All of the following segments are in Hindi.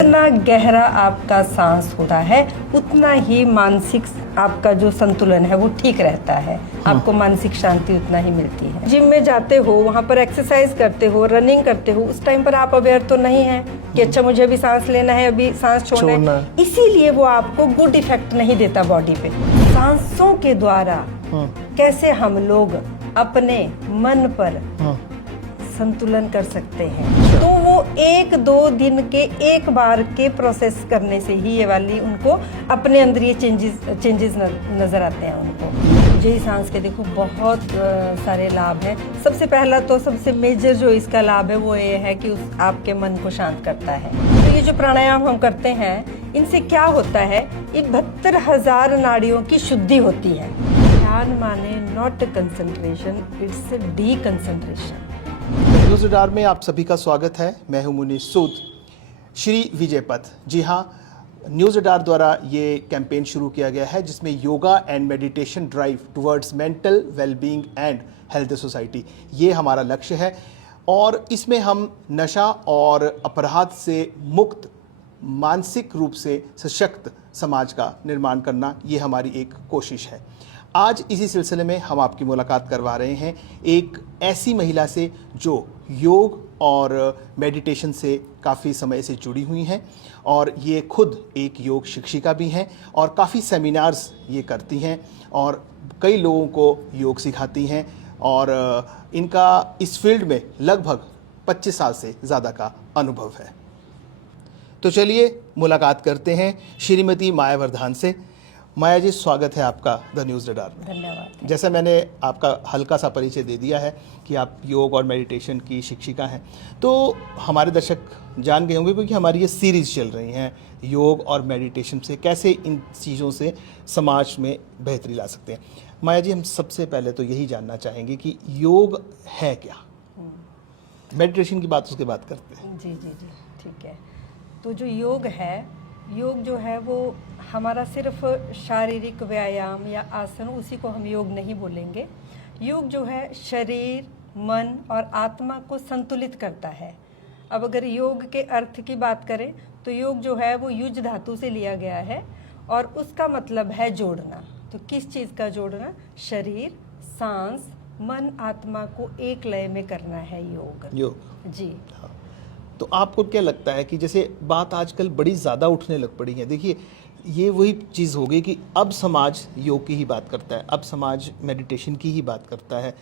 जितना गहरा आपका सांस होता है उतना ही मानसिक आपका जो संतुलन है वो ठीक रहता है। आपको मानसिक शांति उतना ही मिलती है। जिम में जाते हो, वहाँ पर एक्सरसाइज करते हो, रनिंग करते हो, उस टाइम पर आप अवेयर तो नहीं है कि अच्छा मुझे अभी सांस लेना है, अभी सांस छोड़ना है। इसीलिए वो आपको गुड इफेक्ट नहीं देता बॉडी पे। सांसों के द्वारा कैसे हम लोग अपने मन पर संतुलन कर सकते हैं, तो वो 1-2 दिन के एक बार के प्रोसेस करने से ही ये वाली उनको अपने अंदर ये चेंजेस नजर आते हैं उनको। मुझे सांस के देखो बहुत सारे लाभ हैं। सबसे पहला तो सबसे मेजर जो इसका लाभ है वो ये है कि आपके मन को शांत करता है। तो ये जो प्राणायाम हम करते हैं इनसे क्या होता है, 72,000 नाड़ियों की शुद्धि होती है। ध्यान माने not concentration, it's D concentration. News radar में आप सभी का स्वागत है। मैं हूं मुनीश सूद। श्री विजय पथ, जी हां, न्यूज़ रडार द्वारा ये कैंपेन शुरू किया गया है जिसमें yoga and meditation drive towards mental wellbeing and health society, ये हमारा लक्ष्य है। और इसमें हम नशा और अपराध से मुक्त, मानसिक रूप से सशक्त समाज का निर्माण करना, ये हमारी एक कोशिश है। आज इसी सिलसिले में हम आपकी मुलाकात करवा रहे हैं एक ऐसी महिला से जो योग और मेडिटेशन से काफ़ी समय से जुड़ी हुई हैं और ये खुद एक योग शिक्षिका भी हैं और काफ़ी सेमिनार्स ये करती हैं और कई लोगों को योग सिखाती हैं और इनका इस फील्ड में लगभग 25 साल से ज़्यादा का अनुभव है। तो चलिए मुलाकात करते हैं श्रीमती माया वर्धान से। माया जी, स्वागत है आपका द न्यूज़ रडार में। धन्यवाद। जैसा मैंने आपका हल्का सा परिचय दे दिया है कि आप योग और मेडिटेशन की शिक्षिका हैं, तो हमारे दर्शक जान गए होंगे क्योंकि हमारी ये सीरीज़ चल रही हैं योग और मेडिटेशन से कैसे इन चीज़ों से समाज में बेहतरी ला सकते हैं। माया जी, हम सबसे पहले तो यही जानना चाहेंगे कि योग है क्या। मेडिटेशन की बात उसके बाद करते हैं। जी जी जी, ठीक है। तो जो योग है, योग जो है वो हमारा सिर्फ शारीरिक व्यायाम या आसन, उसी को हम योग नहीं बोलेंगे। योग जो है शरीर, मन और आत्मा को संतुलित करता है। अब अगर योग के अर्थ की बात करें तो योग जो है वो युज धातु से लिया गया है और उसका मतलब है जोड़ना। तो किस चीज़ का जोड़ना? शरीर, सांस, मन, आत्मा को एक लय में करना है योग जी। हाँ। तो आपको क्या लगता है कि जैसे बात आजकल बड़ी ज़्यादा उठने लग पड़ी है, देखिए ये वही चीज़ हो गई कि अब समाज योग की ही बात करता है, अब समाज मेडिटेशन की ही बात करता है।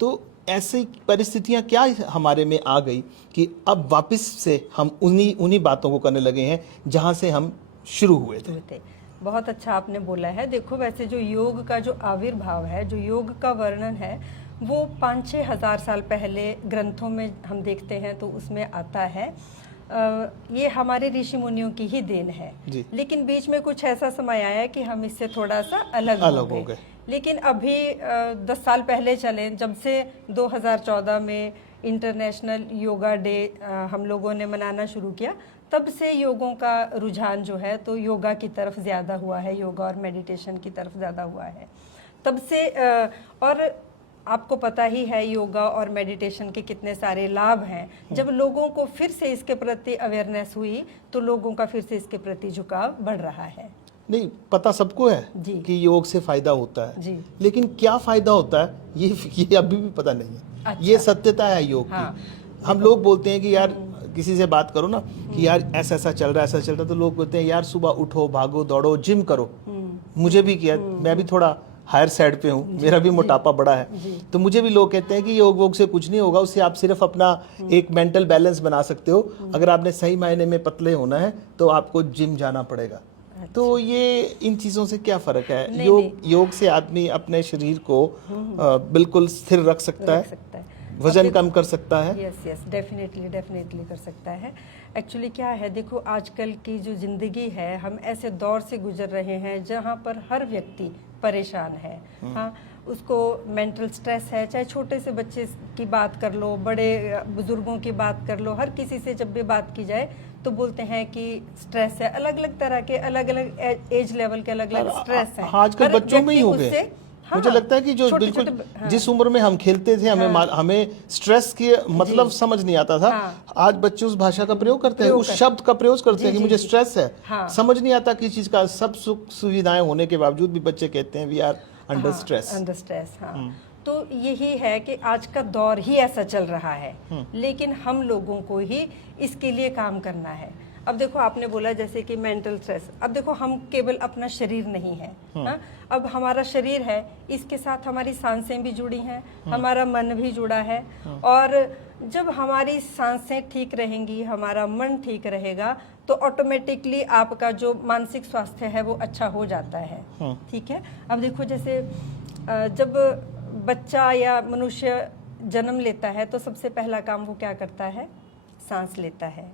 तो ऐसी परिस्थितियाँ क्या हमारे में आ गई कि अब वापस से हम उन्हीं बातों को करने लगे हैं जहाँ से हम शुरू हुए थे। बहुत अच्छा आपने बोला है। देखो, वैसे जो योग का जो आविर्भाव है, जो योग का वर्णन है, वो 5-6 हज़ार साल पहले ग्रंथों में हम देखते हैं तो उसमें आता है। ये हमारे ऋषि मुनियों की ही देन है। लेकिन बीच में कुछ ऐसा समय आया कि हम इससे थोड़ा सा अलग हो गए। लेकिन अभी 10 साल पहले चले, जब से 2014 में इंटरनेशनल योगा डे हम लोगों ने मनाना शुरू किया, तब से योगों का रुझान जो है तो योगा की तरफ ज़्यादा हुआ है, योगा और मेडिटेशन की तरफ ज़्यादा हुआ है तब से। और आपको पता ही है योगा और मेडिटेशन के कितने सारे लाभ हैं। जब लोगों को फिर से इसके प्रति अवेयरनेस हुई तो लोगों का फिर से इसके प्रति झुकाव बढ़ रहा है। नहीं, पता सबको है कि योग से फायदा होता है जी। लेकिन क्या फायदा होता है ये अभी भी पता नहीं है। अच्छा। ये सत्यता है योग की। हम लोग बोलते हैं कि यार किसी से बात करो ना कि यार ऐसा ऐसा चल रहा है, ऐसा चल रहा है, तो लोग बोलते हैं यार सुबह उठो, भागो, दौड़ो, जिम करो। मुझे भी किया, मैं भी थोड़ा हायर साइड पे हूँ, मेरा भी मोटापा बड़ा है, तो मुझे भी लोग कहते हैं कि योग वोग से कुछ नहीं होगा, उससे आप सिर्फ अपना एक मेंटल बैलेंस बना सकते हो। अगर आपने सही मायने में पतले होना है तो आपको जिम जाना पड़ेगा। अच्छा। तो ये इन चीज़ों से क्या फ़र्क है? योग से आदमी अपने शरीर को बिल्कुल स्थिर रख सकता है, वजन कम कर सकता है। यस, डेफिनेटली कर सकता है। एक्चुअली क्या है, देखो आजकल की जो ज़िंदगी है, हम ऐसे दौर से गुजर रहे हैं जहाँ पर हर व्यक्ति परेशान है। हाँ, उसको मेंटल स्ट्रेस है, चाहे छोटे से बच्चे की बात कर लो, बड़े बुजुर्गों की बात कर लो, हर किसी से जब भी बात की जाए तो बोलते हैं कि स्ट्रेस है। अलग अलग तरह के, अलग अलग एज लेवल के अलग अलग स्ट्रेस है। आजकल बच्चों में ही हो गए। मुझे लगता है कि जो बिल्कुल जिस उम्र में हम खेलते थे हमें स्ट्रेस की मतलब समझ नहीं आता था। आज बच्चे उस भाषा का प्रयोग करते हैं, उस शब्द का प्रयोग करते हैं कि मुझे स्ट्रेस है। समझ नहीं आता किसी चीज का। सब सुख सुविधाएं होने के बावजूद भी बच्चे कहते हैं we are under stress. Under stress, हाँ। तो यही है कि आज का दौर ही ऐसा चल रहा है, लेकिन हम लोगों को ही इसके लिए काम करना है। अब देखो, आपने बोला जैसे कि मेंटल स्ट्रेस। अब देखो, हम केवल अपना शरीर नहीं है, हाँ? अब हमारा शरीर है, इसके साथ हमारी सांसें भी जुड़ी हैं, हमारा मन भी जुड़ा है। और जब हमारी सांसें ठीक रहेंगी, हमारा मन ठीक रहेगा, तो ऑटोमेटिकली आपका जो मानसिक स्वास्थ्य है वो अच्छा हो जाता है। ठीक है। अब देखो, जैसे जब बच्चा या मनुष्य जन्म लेता है तो सबसे पहला काम वो क्या करता है? सांस लेता है।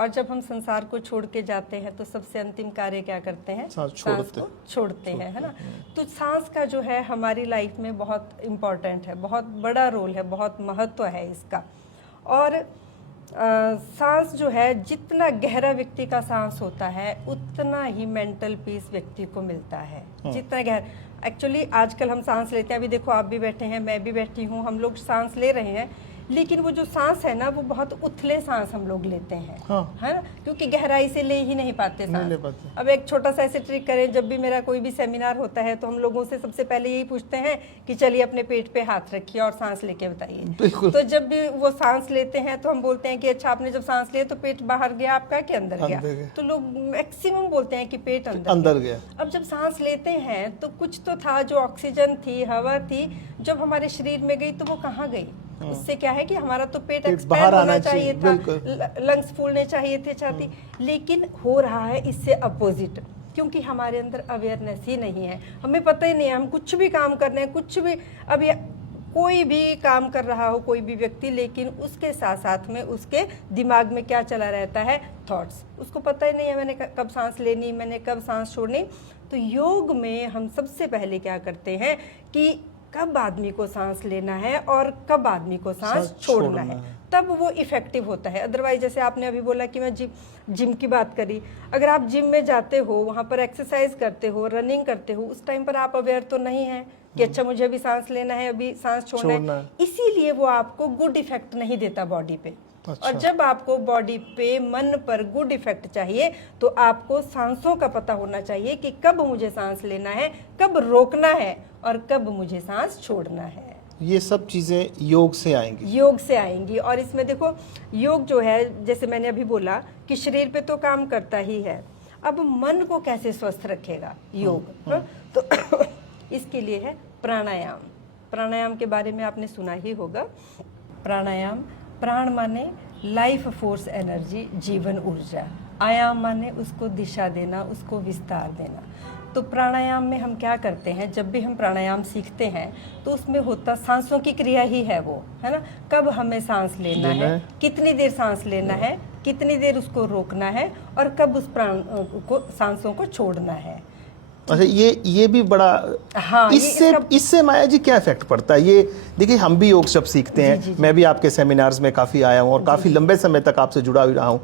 और जब हम संसार को छोड़ के जाते हैं तो सबसे अंतिम कार्य क्या करते हैं? सांस को छोड़ते हैं, है ना। तो सांस का जो है हमारी लाइफ में बहुत इम्पोर्टेंट है, बहुत बड़ा रोल है, बहुत महत्व है इसका। और सांस जो है, जितना गहरा व्यक्ति का सांस होता है उतना ही मेंटल पीस व्यक्ति को मिलता है। जितना गहरा, एक्चुअली आजकल हम सांस लेते हैं, अभी देखो आप भी बैठे हैं, मैं भी बैठी हूँ, हम लोग सांस ले रहे हैं, लेकिन वो जो सांस है ना वो बहुत उथले सांस हम लोग लेते हैं, है ना, क्योंकि गहराई से ले ही नहीं पाते सांस। अब एक छोटा सा ऐसे ट्रिक करें, जब भी मेरा कोई भी सेमिनार होता है तो हम लोगों से सबसे पहले यही पूछते हैं कि चलिए अपने पेट पे हाथ रखिए और सांस लेके बताइए। तो जब भी वो सांस लेते हैं तो हम बोलते हैं कि अच्छा, आपने जब सांस लिया तो पेट बाहर गया आपका कि अंदर गया? तो लोग मैक्सिमम बोलते हैं कि पेट अंदर गया। अब जब सांस लेते हैं तो कुछ तो था, जो ऑक्सीजन थी, हवा थी, जब हमारे शरीर में गई तो वो कहाँ गई? उससे क्या है कि हमारा तो पेट एक्सपैंड होना चाहिए था, लंग्स फूलने चाहिए थे, छाती, लेकिन हो रहा है इससे अपोजिट, क्योंकि हमारे अंदर अवेयरनेस ही नहीं है। हमें पता ही नहीं है, हम कुछ भी काम कर रहे हैं, कुछ भी, अभी कोई भी काम कर रहा हो कोई भी व्यक्ति, लेकिन उसके साथ साथ में उसके दिमाग में क्या चला रहता है? थॉट्स। उसको पता ही नहीं है मैंने कब सांस लेनी, मैंने कब सांस छोड़नी। तो योग में हम सबसे पहले क्या करते हैं कि कब आदमी को सांस लेना है और कब आदमी को सांस छोड़ना है, तब वो इफेक्टिव होता है। अदरवाइज जैसे आपने अभी बोला कि मैं जिम की बात करी, अगर आप जिम में जाते हो, वहाँ पर एक्सरसाइज करते हो, रनिंग करते हो, उस टाइम पर आप अवेयर तो नहीं है कि अच्छा मुझे अभी सांस लेना है, अभी सांस छोड़ना है, इसीलिए वो आपको गुड इफेक्ट नहीं देता बॉडी पे। अच्छा। और जब आपको बॉडी पे, मन पर गुड इफेक्ट चाहिए तो आपको सांसों का पता होना चाहिए कि कब मुझे सांस लेना है, कब रोकना है और कब मुझे सांस छोड़ना है। ये सब चीजें योग से आएंगी, योग से आएंगी। और इसमें देखो, योग जो है, जैसे मैंने अभी बोला कि शरीर पे तो काम करता ही है, अब मन को कैसे स्वस्थ रखेगा योग? तो इसके लिए है प्राणायाम। प्राणायाम के बारे में आपने सुना ही होगा। प्राणायाम, प्राण माने लाइफ फोर्स, एनर्जी, जीवन ऊर्जा, आयाम माने उसको दिशा देना, उसको विस्तार देना। तो प्राणायाम में हम क्या करते हैं, जब भी हम प्राणायाम सीखते हैं तो उसमें होता सांसों की क्रिया ही है वो, है ना। कब हमें सांस लेना है, कितनी देर सांस लेना है, कितनी देर उसको रोकना है और कब उस प्राण को, सांसों को छोड़ना है। अच्छा, ये भी बड़ा, हाँ, इससे माया जी क्या इफेक्ट पड़ता है? ये देखिए, हम भी योग शब्द सीखते हैं, जी। मैं भी आपके सेमिनार्स में काफ़ी आया हूँ और काफ़ी लंबे समय तक आपसे जुड़ा हुआ रहा हूँ,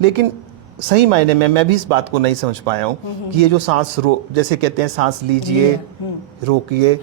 लेकिन सही मायने में मैं भी इस बात को नहीं समझ पाया हूँ कि ये जो सांस जैसे कहते हैं, सांस लीजिए, रोकिए,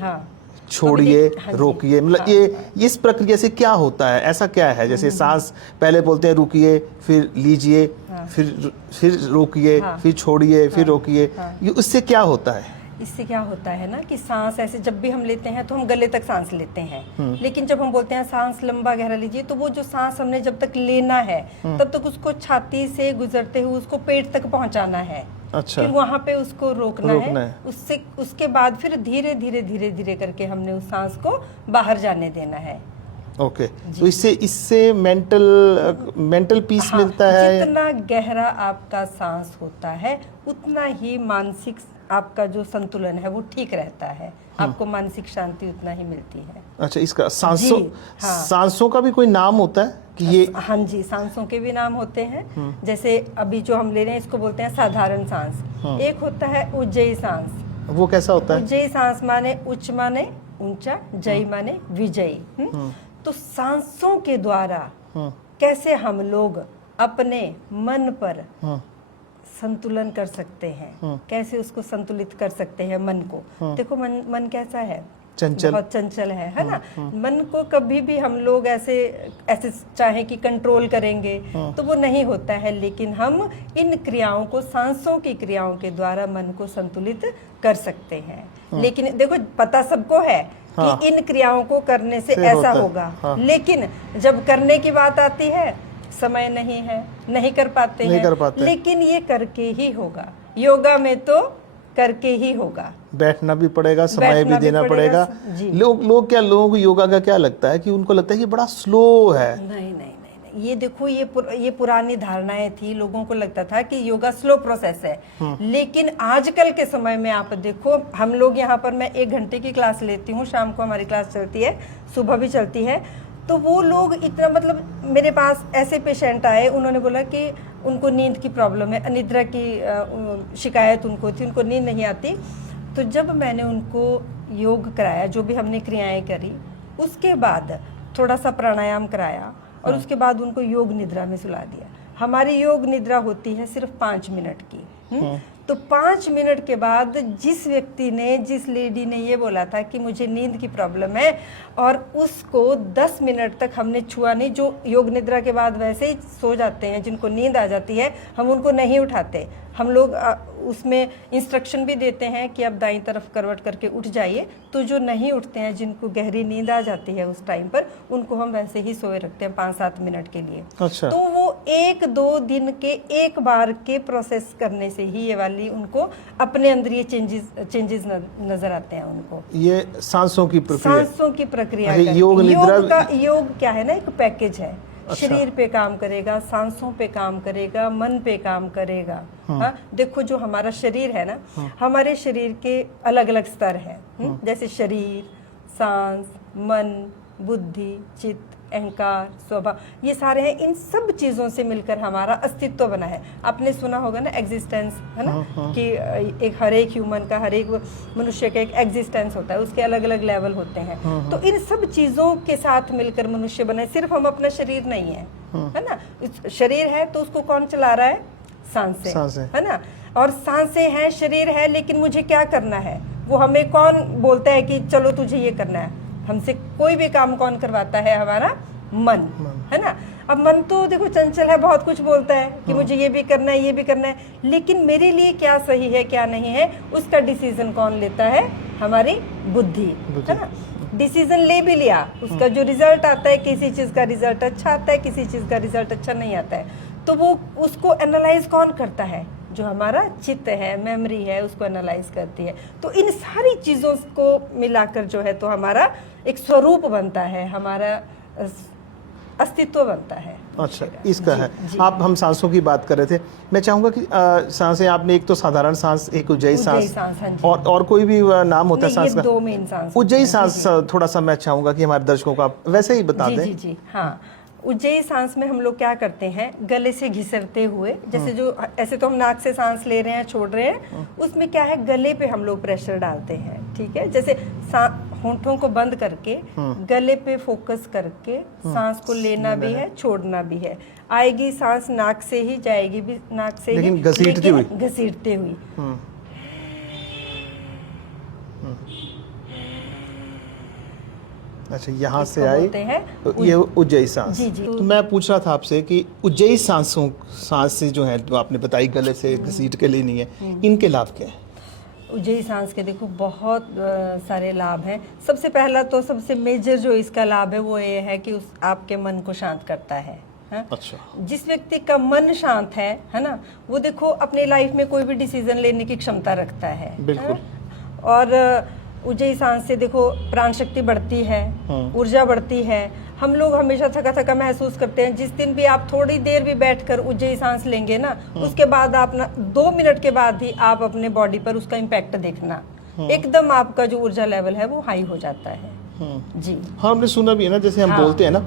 छोड़िए, रोकिए, मतलब ये इस प्रक्रिया से क्या होता है? ऐसा क्या है? जैसे सांस पहले बोलते हैं रुकिए, फिर लीजिए, फिर रोकिए, फिर छोड़िए, फिर रोकिए, ये उससे क्या होता है? इससे क्या होता है ना कि सांस ऐसे जब भी हम लेते हैं तो हम गले तक सांस लेते हैं, लेकिन जब हम बोलते हैं सांस लंबा गहरा लीजिए, तो वो जो सांस हमने जब तक लेना है तब तक उसको छाती से गुजरते हुए उसको पेट तक पहुंचाना है। अच्छा। फिर वहाँ पे उसको रोकना है। उसके बाद फिर धीरे धीरे धीरे धीरे करके हमने उस सांस को बाहर जाने देना है। ओके। तो इससे मेंटल पीस मिलता है। जितना गहरा आपका सांस होता है उतना ही मानसिक आपका जो संतुलन है वो ठीक रहता है, आपको मानसिक शांति उतना ही मिलती है। अच्छा, इसका सांसों का भी कोई नाम होता है कि ये? हाँ जी, सांसों के भी नाम होते हैं। जैसे अभी जो हम ले रहे हैं इसको बोलते हैं साधारण सांस। एक होता है उज्जयी सांस। वो कैसा होता है? उज्जयी सांस माने उच्च माने ऊंचा, जयी माने विजयी। तो सांसों के द्वारा कैसे हम लोग अपने मन पर संतुलन कर सकते हैं, कैसे उसको संतुलित कर सकते हैं मन को। देखो मन कैसा है, चंचल, बहुत चंचल है ना। मन को कभी भी हम लोग ऐसे चाहे कि कंट्रोल करेंगे तो वो नहीं होता है, लेकिन हम इन क्रियाओं को, सांसों की क्रियाओं के द्वारा मन को संतुलित कर सकते हैं। लेकिन देखो, पता सबको है कि इन क्रियाओं को करने से ऐसा होगा, लेकिन जब करने की बात आती है समय नहीं है, नहीं कर पाते हैं। लेकिन ये करके ही होगा, योगा में तो करके ही होगा। बैठना भी पड़ेगा, समय भी देना पड़ेगा। लोगों को योगा का क्या लगता है कि उनको लगता है कि बड़ा स्लो है। नहीं, ये देखो, ये पुरानी धारणाएं थी। लोगों को लगता था कि योगा स्लो प्रोसेस है, लेकिन आजकल के समय में आप देखो, हम लोग यहाँ पर, मैं 1 घंटे की क्लास लेती हूँ, शाम को हमारी क्लास चलती है, सुबह भी चलती है। तो वो लोग इतना, मतलब मेरे पास ऐसे पेशेंट आए, उन्होंने बोला कि उनको नींद की प्रॉब्लम है, अनिद्रा की शिकायत उनको थी, उनको नींद नहीं आती। तो जब मैंने उनको योग कराया, जो भी हमने क्रियाएं करी, उसके बाद थोड़ा सा प्राणायाम कराया और उसके बाद उनको योग निद्रा में सुला दिया। हमारी योग निद्रा होती है सिर्फ 5 मिनट की। तो 5 मिनट के बाद जिस व्यक्ति ने, जिस लेडी ने ये बोला था कि मुझे नींद की प्रॉब्लम है, और उसको 10 मिनट तक हमने छुआ नहीं, जो योग निद्रा के बाद वैसे ही सो जाते हैं, जिनको नींद आ जाती है, हम उनको नहीं उठाते। हम लोग उसमें इंस्ट्रक्शन भी देते हैं कि आप दाईं तरफ करवट करके उठ जाइए। तो जो नहीं उठते हैं, जिनको गहरी नींद आ जाती है उस टाइम पर, उनको हम वैसे ही सोए रखते हैं 5-7 मिनट के लिए। अच्छा। तो वो 1-2 दिन के एक बार के प्रोसेस करने से ही ये वाली उनको अपने अंदर ये चेंजेस नजर आते हैं उनको। ये सांसों की प्रक्रिया योग क्या है ना, एक पैकेज है। अच्छा। शरीर पे काम करेगा, सांसों पे काम करेगा, मन पे काम करेगा। हाँ, देखो, जो हमारा शरीर है ना, हमारे शरीर के अलग अलग स्तर है। जैसे शरीर, सांस, मन, बुद्धि, चित्त, अहंकार, स्वभाव, ये सारे हैं। इन सब चीजों से मिलकर हमारा अस्तित्व बना है। आपने सुना होगा ना एग्जिस्टेंस, है ना, कि हर एक ह्यूमन का, हर एक मनुष्य का एक एग्जिस्टेंस होता है, उसके अलग अलग लेवल होते हैं। तो इन सब चीजों के साथ मिलकर मनुष्य बना है। सिर्फ हम अपना शरीर नहीं है ना। शरीर है तो उसको कौन चला रहा है? सांसें, है ना। और सांसें हैं, शरीर है, लेकिन मुझे क्या करना है? वो हमें कौन बोलता है कि चलो तुझे ये करना है? हमसे कोई भी काम कौन करवाता है? हमारा मन, है ना। अब मन तो देखो चंचल है, बहुत कुछ बोलता है कि मुझे ये भी करना है, ये भी करना है, लेकिन मेरे लिए क्या सही है, क्या नहीं है, उसका डिसीजन कौन लेता है? हमारी बुद्धि, है ना। डिसीजन ले भी लिया, उसका जो रिजल्ट आता है, किसी चीज का रिजल्ट अच्छा आता है, किसी चीज का रिजल्ट अच्छा नहीं आता है, तो वो उसको एनालाइज कौन करता है? जो हमारा चित्त है, मेमोरी है, उसको एनालाइज करती है। तो इन सारी चीजों को मिलाकर जो है तो हमारा एक स्वरूप बनता है, हमारा अस्तित्व बनता है। अच्छा, इसका है। आप, हम सांसों की बात कर रहे थे, मैं चाहूंगा कि सांसें आपने, एक तो साधारण सांस, एक उज्जयी सांस, और कोई भी नाम होता है सांस का? 2 मेन सांस। उज्जयी सांस थोड़ा सा मैं चाहूंगा कि हमारे दर्शकों को आप वैसे ही बता दें। जी, हाँ। उज्जयी सांस में हम लोग क्या करते हैं, गले से घिसरते हुए, जैसे जो ऐसे तो हम नाक से सांस ले रहे हैं, छोड़ रहे हैं, उसमें क्या है, गले पे हम लोग प्रेशर डालते हैं। ठीक है, जैसे होंठों को बंद करके गले पे फोकस करके सांस को लेना भी है, छोड़ना भी है। आएगी सांस नाक से ही, जाएगी भी नाक से ही, लेकिन घसीटते हुई। अच्छा, यहाँ से आई तो ये उज्जयी सांस। जी। तो मैं पूछ रहा था आपसे कि उज्जयी सांस से जो है, जो आपने बताई गले से घसीट के लेनी है, इनके लाभ क्या है? उज्जयी सांस के देखो बहुत सारे लाभ हैं। सबसे पहला तो सबसे मेजर जो इसका लाभ है वो ये है कि आपके मन को शांत करता है। अच्छा। जिस व्यक्ति का मन शांत है ना, वो देखो अपनी लाइफ में कोई भी डिसीजन लेने की क्षमता रखता है। बिल्कुल। और उज्जयी सांस से देखो प्राण शक्ति बढ़ती है, ऊर्जा बढ़ती है। हम लोग हमेशा थका थका महसूस करते हैं। जिस दिन भी आप थोड़ी देर भी बैठकर उज्जयी सांस लेंगे ना, उसके बाद आप ना 2 मिनट के बाद ही आप अपने बॉडी पर उसका इम्पैक्ट देखना, एकदम आपका जो ऊर्जा लेवल है वो हाई हो जाता है। जी हाँ, हमने सुना भी है ना, जैसे हम बोलते हैं ना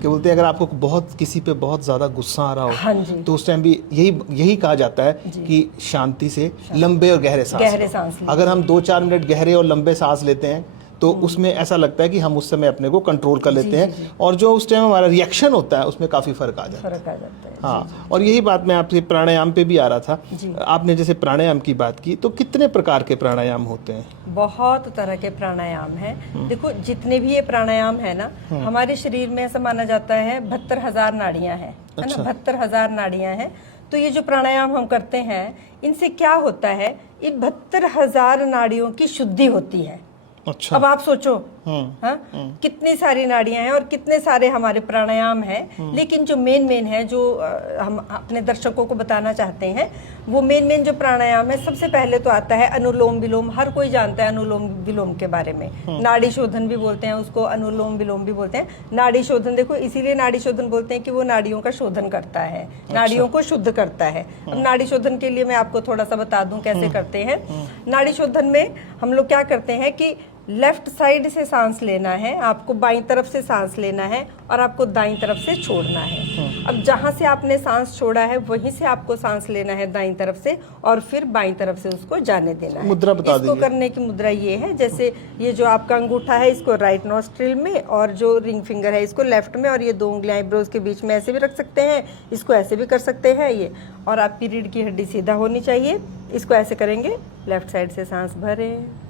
कि बोलते हैं अगर आपको बहुत किसी पे बहुत ज्यादा गुस्सा आ रहा हो, हाँ जी, तो उस टाइम भी यही कहा जाता है कि शांति से लंबे और गहरे सांस। अगर हम 2-4 मिनट गहरे और लंबे सांस लेते हैं तो उसमें ऐसा लगता है कि हम उस समय अपने को कंट्रोल कर लेते हैं और जो उस टाइम हमारा रिएक्शन होता है उसमें काफ़ी फ़र्क आ जाता है। हाँ, और यही बात मैं आपसे प्राणायाम पे भी आ रहा था। आपने जैसे प्राणायाम की बात की, तो कितने प्रकार के प्राणायाम होते हैं? बहुत तरह के प्राणायाम हैं। देखो जितने भी ये प्राणायाम है ना, हमारे शरीर में ऐसा माना जाता है 72,000 नाड़ियां हैं, है ना, 72,000 नाड़ियां हैं। तो ये जो प्राणायाम हम करते हैं, इनसे क्या होता है, इन 72,000 नाड़ियों की शुद्धि होती है। अच्छा। अब आप सोचो, हाँ, कितनी सारी नाड़ियां हैं और कितने सारे हमारे प्राणायाम हैं, लेकिन जो मेन है, जो हम अपने दर्शकों को बताना चाहते हैं, वो मेन जो प्राणायाम है, सबसे पहले तो आता है अनुलोम विलोम। हर कोई जानता है अनुलोम विलोम के बारे में। नाड़ी शोधन भी बोलते हैं उसको, अनुलोम विलोम भी बोलते हैं। नाड़ी शोधन, देखो इसीलिए नाड़ी शोधन बोलते हैं कि वो नाड़ियों का शोधन करता है, नाड़ियों को शुद्ध करता है। अब नाड़ी शोधन के लिए मैं आपको थोड़ा सा बता दूं कैसे करते हैं। नाड़ी शोधन में हम लोग क्या करते हैं कि लेफ्ट साइड से सांस लेना है, आपको बाईं तरफ से सांस लेना है और आपको दाईं तरफ से छोड़ना है। अब जहां से आपने सांस छोड़ा है वहीं से आपको सांस लेना है दाईं तरफ से, और फिर बाईं तरफ से उसको जाने देना है। मुद्रा बता इसको दीजिए। करने की मुद्रा ये है, जैसे ये जो आपका अंगूठा है इसको राइट नॉस्ट्रिल में, और जो रिंग फिंगर है इसको लेफ्ट में, और ये 2 उंगलियां आईब्रोज के बीच में ऐसे भी रख सकते हैं, इसको ऐसे भी कर सकते हैं ये। और आपकी रीढ़ की हड्डी सीधा होनी चाहिए। इसको ऐसे करेंगे, लेफ्ट साइड से सांस भरें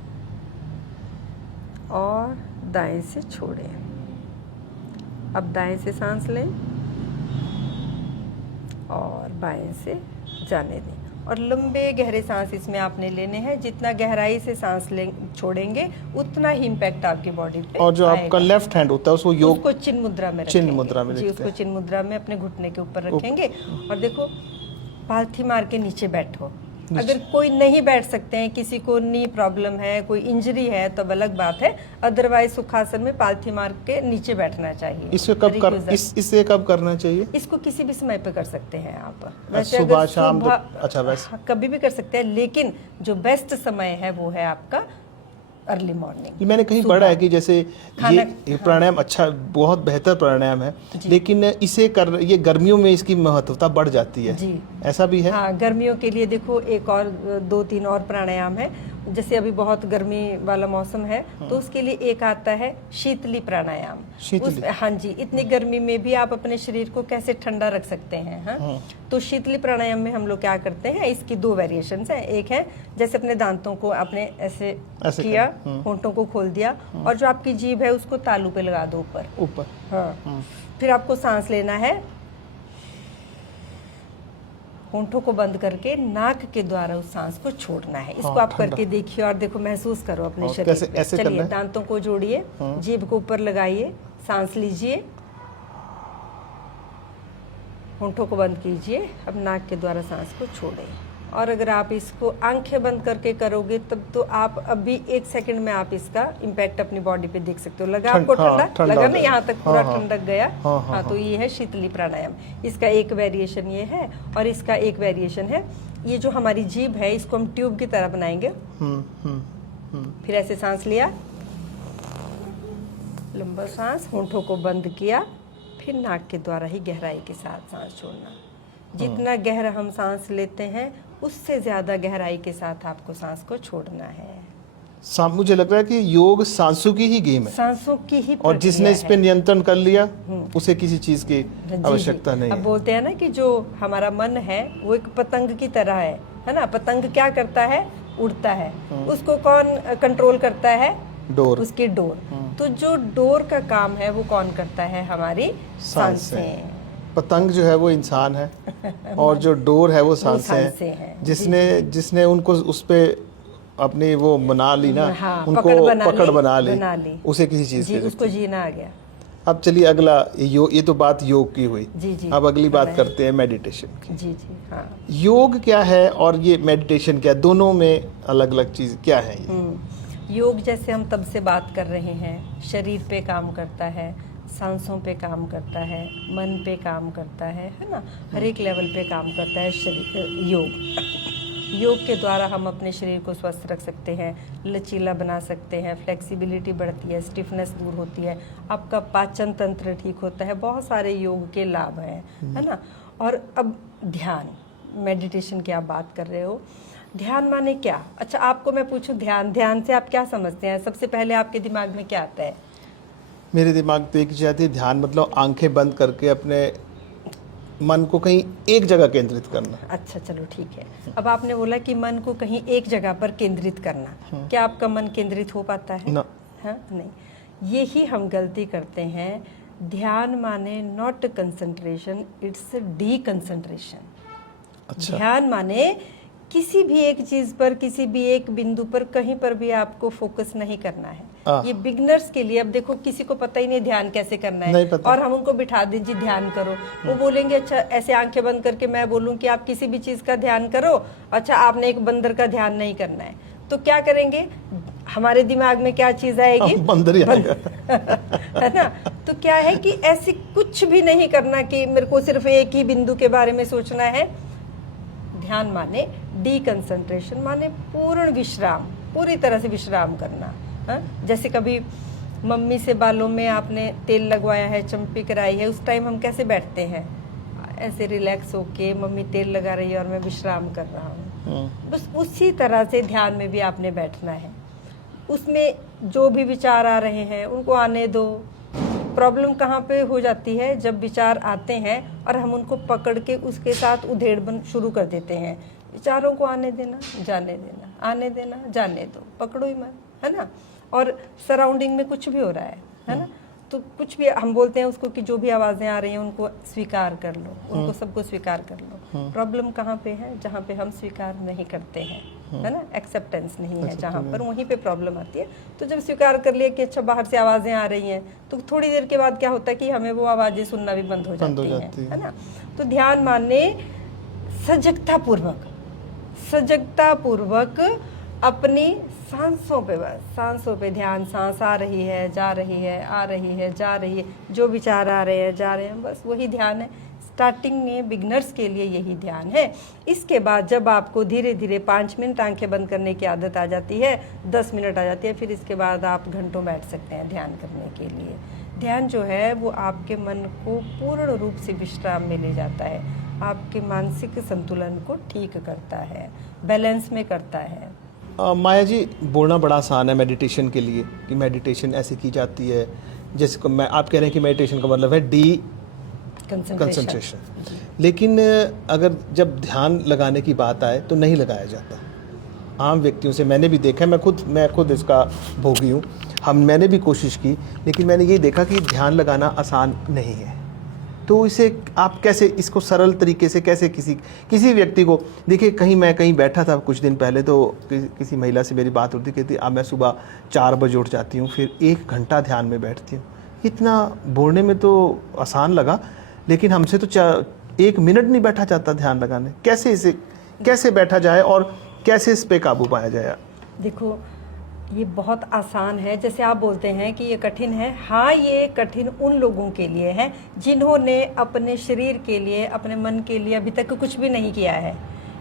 और दाएं से छोड़ें। अब दाएं से सांस लें और बाएं से जाने दें, और लंबे गहरे सांस इसमें आपने लेने हैं। जितना गहराई से सांस छोड़ेंगे उतना ही इम्पैक्ट आपकी बॉडी पे और जो आएगा। आपका लेफ्ट हैंड होता है उसको योग, उसको चिन्ह मुद्रा में चिन्ह रखेंगे। मुद्रा में जी, रखते उसको चिन्ह मुद्रा में अपने घुटने के ऊपर रखेंगे। और देखो, पालथी मार के नीचे बैठो। अगर कोई नहीं बैठ सकते हैं, किसी को नी प्रॉब्लम है, कोई इंजरी है, तो अलग बात है। अदरवाइज सुखासन में पालथी मार के नीचे बैठना चाहिए। इससे कब करना चाहिए? इसको किसी भी समय पे कर सकते हैं आप। सुबह शाम? अच्छा, वैसे कभी भी कर सकते हैं, लेकिन जो बेस्ट समय है वो है आपका अर्ली मॉर्निंग। मैंने कहीं पढ़ा है कि जैसे ये प्राणायाम अच्छा, बहुत बेहतर प्राणायाम है, लेकिन ये गर्मियों में इसकी महत्वता बढ़ जाती है जी। ऐसा भी है? हाँ, गर्मियों के लिए देखो एक और 2-3 और प्राणायाम है। जैसे अभी बहुत गर्मी वाला मौसम है, तो उसके लिए एक आता है शीतली प्राणायाम। हाँ जी, इतनी गर्मी में भी आप अपने शरीर को कैसे ठंडा रख सकते हैं। हाँ, तो शीतली प्राणायाम में हम लोग क्या करते हैं, इसकी 2 वेरिएशंस हैं। एक है जैसे अपने दांतों को आपने ऐसे किया, होंठों को खोल दिया, और जो आपकी जीभ है उसको तालू पे लगा दो ऊपर। हाँ, फिर आपको सांस लेना है, होंठों को बंद करके नाक के द्वारा उस सांस को छोड़ना है। इसको आप करके देखिए और देखो, महसूस करो अपने शरीर पे। चलिए, दांतों को जोड़िए, जीभ को ऊपर लगाइए, सांस लीजिए, होंठों को बंद कीजिए, अब नाक के द्वारा सांस को छोड़ें। और अगर आप इसको आंखें बंद करके करोगे तब तो आप अभी 1 सेकंड में आप इसका इम्पैक्ट अपनी बॉडी पे देख सकते हो। लगा आपको ठंडा? लगा ना, यहाँ तक पूरा ठंडक गया। हाँ, तो ये है शीतली प्राणायाम। इसका एक वेरिएशन ये है, और इसका एक वेरिएशन है, ये जो हमारी जीभ है इसको हम ट्यूब की तरह बनाएंगे। फिर ऐसे सांस लिया, लंबा सांस, होंठों को बंद किया, फिर नाक के द्वारा ही गहराई के साथ सांस छोड़ना। जितना गहरा हम सांस लेते हैं उससे ज्यादा गहराई के साथ आपको सांस को छोड़ना है। मुझे लग रहा है कि योग सांसों की ही गेम है, सांसों की ही, और जिसने इस पे नियंत्रण कर लिया उसे किसी चीज की आवश्यकता नहीं है। अब बोलते हैं ना कि जो हमारा मन है वो एक पतंग की तरह है ना। पतंग क्या करता है? उड़ता है। उसको कौन कंट्रोल करता है? डोर, उसकी डोर। तो जो डोर का काम है वो कौन करता है? हमारी सांसें। पतंग जो है वो इंसान है और जो डोर है वो सांसें हैं। जिसने उनको उस पे अपनी वो बना ली ना, उनको पकड़ बना ली, उसे किसी चीज की उसको जीना आ गया। अब चलिए अगला, ये तो बात योग की हुई। जी, अब अगली बात करते हैं मेडिटेशन की। जी, हाँ। योग क्या है और ये मेडिटेशन क्या, दोनों में अलग अलग चीज क्या है? योग जैसे हम तब से बात कर रहे हैं, शरीर पे काम करता है, सांसों पे काम करता है, मन पे काम करता है ना, हर एक लेवल पे काम करता है शरीर। योग के द्वारा हम अपने शरीर को स्वस्थ रख सकते हैं, लचीला बना सकते हैं, फ्लेक्सिबिलिटी बढ़ती है, स्टिफनेस दूर होती है, आपका पाचन तंत्र ठीक होता है। बहुत सारे योग के लाभ हैं, है ना। और अब ध्यान, मेडिटेशन की आप बात कर रहे हो, ध्यान माने क्या? अच्छा, आपको मैं पूछूं, ध्यान से आप क्या समझते हैं? सबसे पहले आपके दिमाग में क्या आता है? मेरे दिमाग पे एक चीज़ आती है, ध्यान मतलब आंखें बंद करके अपने मन को कहीं एक जगह केंद्रित करना। अच्छा, चलो ठीक है। अब आपने बोला कि मन को कहीं एक जगह पर केंद्रित करना, क्या आपका मन केंद्रित हो पाता है? ना। हाँ, नहीं। यही हम गलती करते हैं। ध्यान माने not concentration, it's D concentration. अच्छा। ध्यान माने किसी भी एक चीज पर, किसी भी एक बिंदु पर, कहीं पर भी आपको फोकस नहीं करना है। ये बिगनर्स के लिए, अब देखो किसी को पता ही नहीं ध्यान कैसे करना है, नहीं पता। और हम उनको बिठा दें जी ध्यान करो, वो बोलेंगे अच्छा, ऐसे आंखें बंद करके मैं बोलूं कि आप किसी भी चीज का ध्यान करो, अच्छा आपने एक बंदर का ध्यान नहीं करना है, तो क्या करेंगे? हमारे दिमाग में क्या चीज आएगी? बंदर ही आएगा। है ना? तो क्या है कि ऐसी कुछ भी नहीं करना कि मेरे को सिर्फ एक ही बिंदु के बारे में सोचना है। ध्यान माने डी कंसंट्रेशन, माने पूर्ण विश्राम, पूरी तरह से विश्राम करना। हा? जैसे कभी मम्मी से बालों में आपने तेल लगवाया है, चम्पी कराई है, उस टाइम हम कैसे बैठते हैं? ऐसे रिलैक्स होके मम्मी तेल लगा रही है और मैं विश्राम कर रहा हूँ। बस उसी तरह से ध्यान में भी आपने बैठना है। उसमें जो भी विचार आ रहे हैं उनको आने दो। प्रॉब्लम कहाँ पे हो जाती है? जब विचार आते हैं और हम उनको पकड़ के उसके साथ उधेड़बन शुरू कर देते हैं। विचारों को आने देना, जाने देना, आने देना, जाने दो, पकड़ो ही मत, है ना? और सराउंडिंग में कुछ भी हो रहा है ना? तो कुछ भी हम बोलते हैं उसको कि जो भी आवाज़ें आ रही हैं उनको स्वीकार कर लो, उनको सबको स्वीकार कर लो। प्रॉब्लम कहाँ पे है? जहाँ पे हम स्वीकार नहीं करते हैं, है ना? एक्सेप्टेंस नहीं है जहाँ पर, वहीं पे प्रॉब्लम आती है। तो जब स्वीकार कर लिया कि अच्छा बाहर से आवाज़ें आ रही हैं, तो थोड़ी देर के बाद क्या होता है कि हमें वो आवाज़ें सुनना भी बंद हो जाती हैं, है ना? तो ध्यान माने सजगता पूर्वक अपनी सांसों पे, बस सांसों पे ध्यान। सांस आ रही है, जा रही है, आ रही है, जा रही है, जो विचार आ रहे हैं, जा रहे हैं, बस वही ध्यान है। स्टार्टिंग में बिगनर्स के लिए यही ध्यान है। इसके बाद जब आपको धीरे धीरे 5 मिनट आंखें बंद करने की आदत आ जाती है, 10 मिनट आ जाती है, फिर इसके बाद आप घंटों बैठ सकते हैं ध्यान करने के लिए। ध्यान जो है वो आपके मन को पूर्ण रूप से विश्राम में ले जाता है, आपके मानसिक संतुलन को ठीक करता है, बैलेंस में करता है। माया जी, बोलना बड़ा आसान है मेडिटेशन के लिए कि मेडिटेशन ऐसे की जाती है, जैसे को मैं आप कह रहे हैं कि मेडिटेशन का मतलब है डी कंसंट्रेशन, लेकिन अगर जब ध्यान लगाने की बात आए तो नहीं लगाया जाता। आम व्यक्तियों से मैंने भी देखा है, मैं खुद इसका भोगी हूँ, मैंने भी कोशिश की, लेकिन मैंने ये देखा कि ध्यान लगाना आसान नहीं है। तो इसे आप कैसे, इसको सरल तरीके से कैसे किसी व्यक्ति को, देखिए मैं कहीं बैठा था कुछ दिन पहले, तो किसी महिला से मेरी बात होती, कहती अब मैं सुबह 4 बजे उठ जाती हूँ, फिर 1 घंटा ध्यान में बैठती हूँ। इतना बोलने में तो आसान लगा, लेकिन हमसे तो 1 मिनट नहीं बैठा जाता ध्यान लगाने। कैसे बैठा जाए और कैसे इस पे काबू पाया जाए? देखो, ये बहुत आसान है। जैसे आप बोलते हैं कि ये कठिन है, हाँ ये कठिन उन लोगों के लिए है जिन्होंने अपने शरीर के लिए, अपने मन के लिए अभी तक कुछ भी नहीं किया है।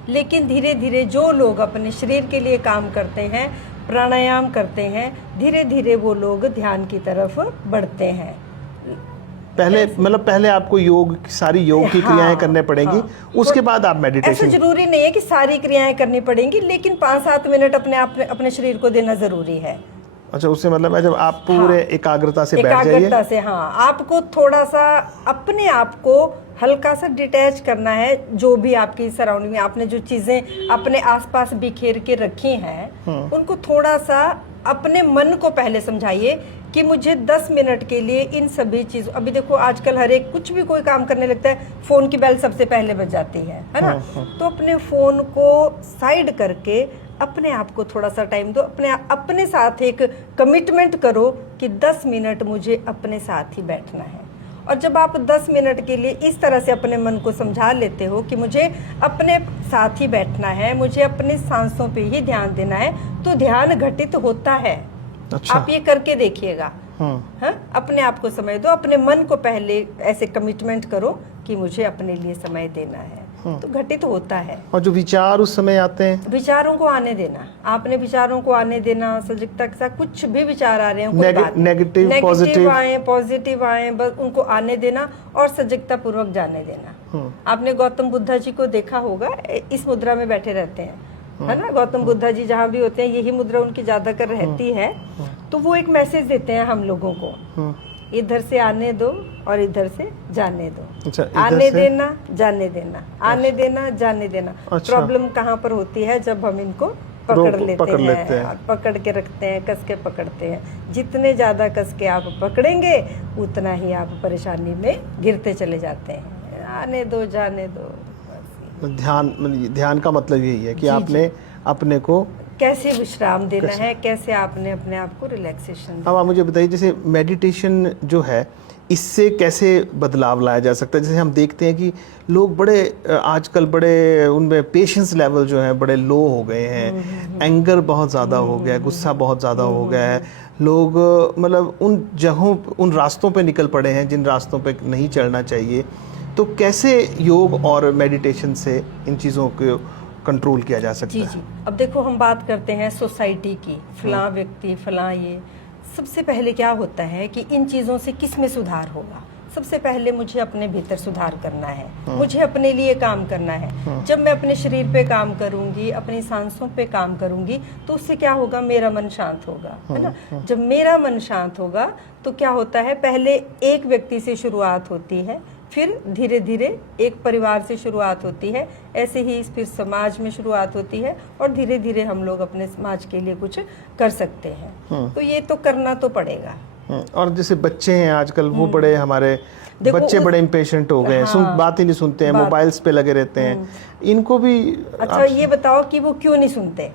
लेकिन धीरे धीरे जो लोग अपने शरीर के लिए काम करते हैं, प्राणायाम करते हैं, धीरे धीरे वो लोग ध्यान की तरफ बढ़ते हैं। पहले आपको सारी योग की क्रियाएं करने पड़ेंगी, उसके बाद आप मेडिटेशन। ऐसा जरूरी नहीं है कि सारी क्रियाएं करनी पड़ेंगी, लेकिन 5-7 मिनट अपने शरीर को देना जरूरी है। अच्छा, उससे मतलब है जब आप पूरे एकाग्रता से बैठ जाइए। एकाग्रता से, हाँ, आपको थोड़ा सा अपने आप को हल्का सा डिटैच करना है। जो भी आपकी सराउंडिंग में आपने जो चीजें अपने आसपास बिखेर के रखी हैं, उनको थोड़ा सा अपने मन को पहले समझाइए कि मुझे 10 मिनट के लिए इन सभी चीज़ों, अभी देखो आजकल हर एक कुछ भी कोई काम करने लगता है, फ़ोन की बेल सबसे पहले बज जाती है ना? तो अपने फ़ोन को साइड करके अपने आप को थोड़ा सा टाइम दो, अपने साथ एक कमिटमेंट करो कि 10 मिनट मुझे अपने साथ ही बैठना है। और जब आप 10 मिनट के लिए इस तरह से अपने मन को समझा लेते हो कि मुझे अपने साथ ही बैठना है, मुझे अपने सांसों पे ही ध्यान देना है, तो ध्यान घटित होता है। अच्छा। आप ये करके देखिएगा। हाँ, अपने आप को समय दो, अपने मन को पहले ऐसे कमिटमेंट करो कि मुझे अपने लिए समय देना है, तो घटित होता है। और जो विचार उस समय आते हैं, विचारों को आने देना, आपने विचारों को आने देना, सजगता के साथ कुछ भी विचार आ रहे हैं, कोई बात नहीं, नेगेटिव पॉजिटिव आए, बस उनको आने देना और सजगता पूर्वक जाने देना। आपने गौतम बुद्धा जी को देखा होगा, इस मुद्रा में बैठे रहते हैं, है ना। गौतम बुद्धा जी जहाँ भी होते हैं यही मुद्रा उनकी ज्यादातर रहती है। तो वो एक मैसेज देते हैं हम लोगों को, इधर से आने दो और इधर से जाने दो। अच्छा, आने देना जाने देना, आने देना जाने देना। अच्छा। प्रॉब्लम कहाँ पर होती है, जब हम इनको पकड़ लेते हैं और पकड़ के रखते हैं, कस के पकड़ते हैं। जितने ज्यादा कस के आप पकड़ेंगे उतना ही आप परेशानी में गिरते चले जाते हैं। आने दो जाने दो। ध्यान का मतलब यही है कि आपने अपने को कैसे विश्राम देना है, कैसे आपने अपने आप को रिलैक्सेशन। अब आप मुझे बताइए, जैसे मेडिटेशन जो है इससे कैसे बदलाव लाया जा सकता है। जैसे हम देखते हैं कि लोग बड़े आजकल बड़े उनमें पेशेंस लेवल जो है बड़े लो हो गए हैं, एंगर बहुत ज़्यादा हो गया है, गुस्सा बहुत ज़्यादा हो गया है। लोग मतलब उन जगहों उन रास्तों पे निकल पड़े हैं जिन रास्तों पे नहीं चलना चाहिए। तो कैसे योग और मेडिटेशन से इन चीज़ों को कंट्रोल किया जा सकता है? जी। अब देखो, हम बात करते हैं सोसाइटी की, फलां व्यक्ति फलां ये। सबसे पहले क्या होता है कि इन चीज़ों से किस में सुधार होगा। सबसे पहले मुझे अपने भीतर सुधार करना है, मुझे अपने लिए काम करना है। जब मैं अपने शरीर पे काम करूंगी, अपनी सांसों पे काम करूंगी, तो उससे क्या होगा, मेरा मन शांत होगा, है ना। जब मेरा मन शांत होगा तो क्या होता है, पहले एक व्यक्ति से शुरुआत होती है, फिर धीरे धीरे एक परिवार से शुरुआत होती है, ऐसे ही फिर समाज में शुरुआत होती है और धीरे धीरे हम लोग अपने समाज के लिए कुछ कर सकते हैं। तो ये तो करना तो पड़ेगा। और जैसे बच्चे हैं आजकल, वो बड़े हमारे बच्चे बड़े इम्पेशेंट हो गए हैं। हाँ, बात ही नहीं सुनते हैं, मोबाइल्स पे लगे रहते हैं। इनको भी अच्छा, ये बताओ कि वो क्यों नहीं सुनते।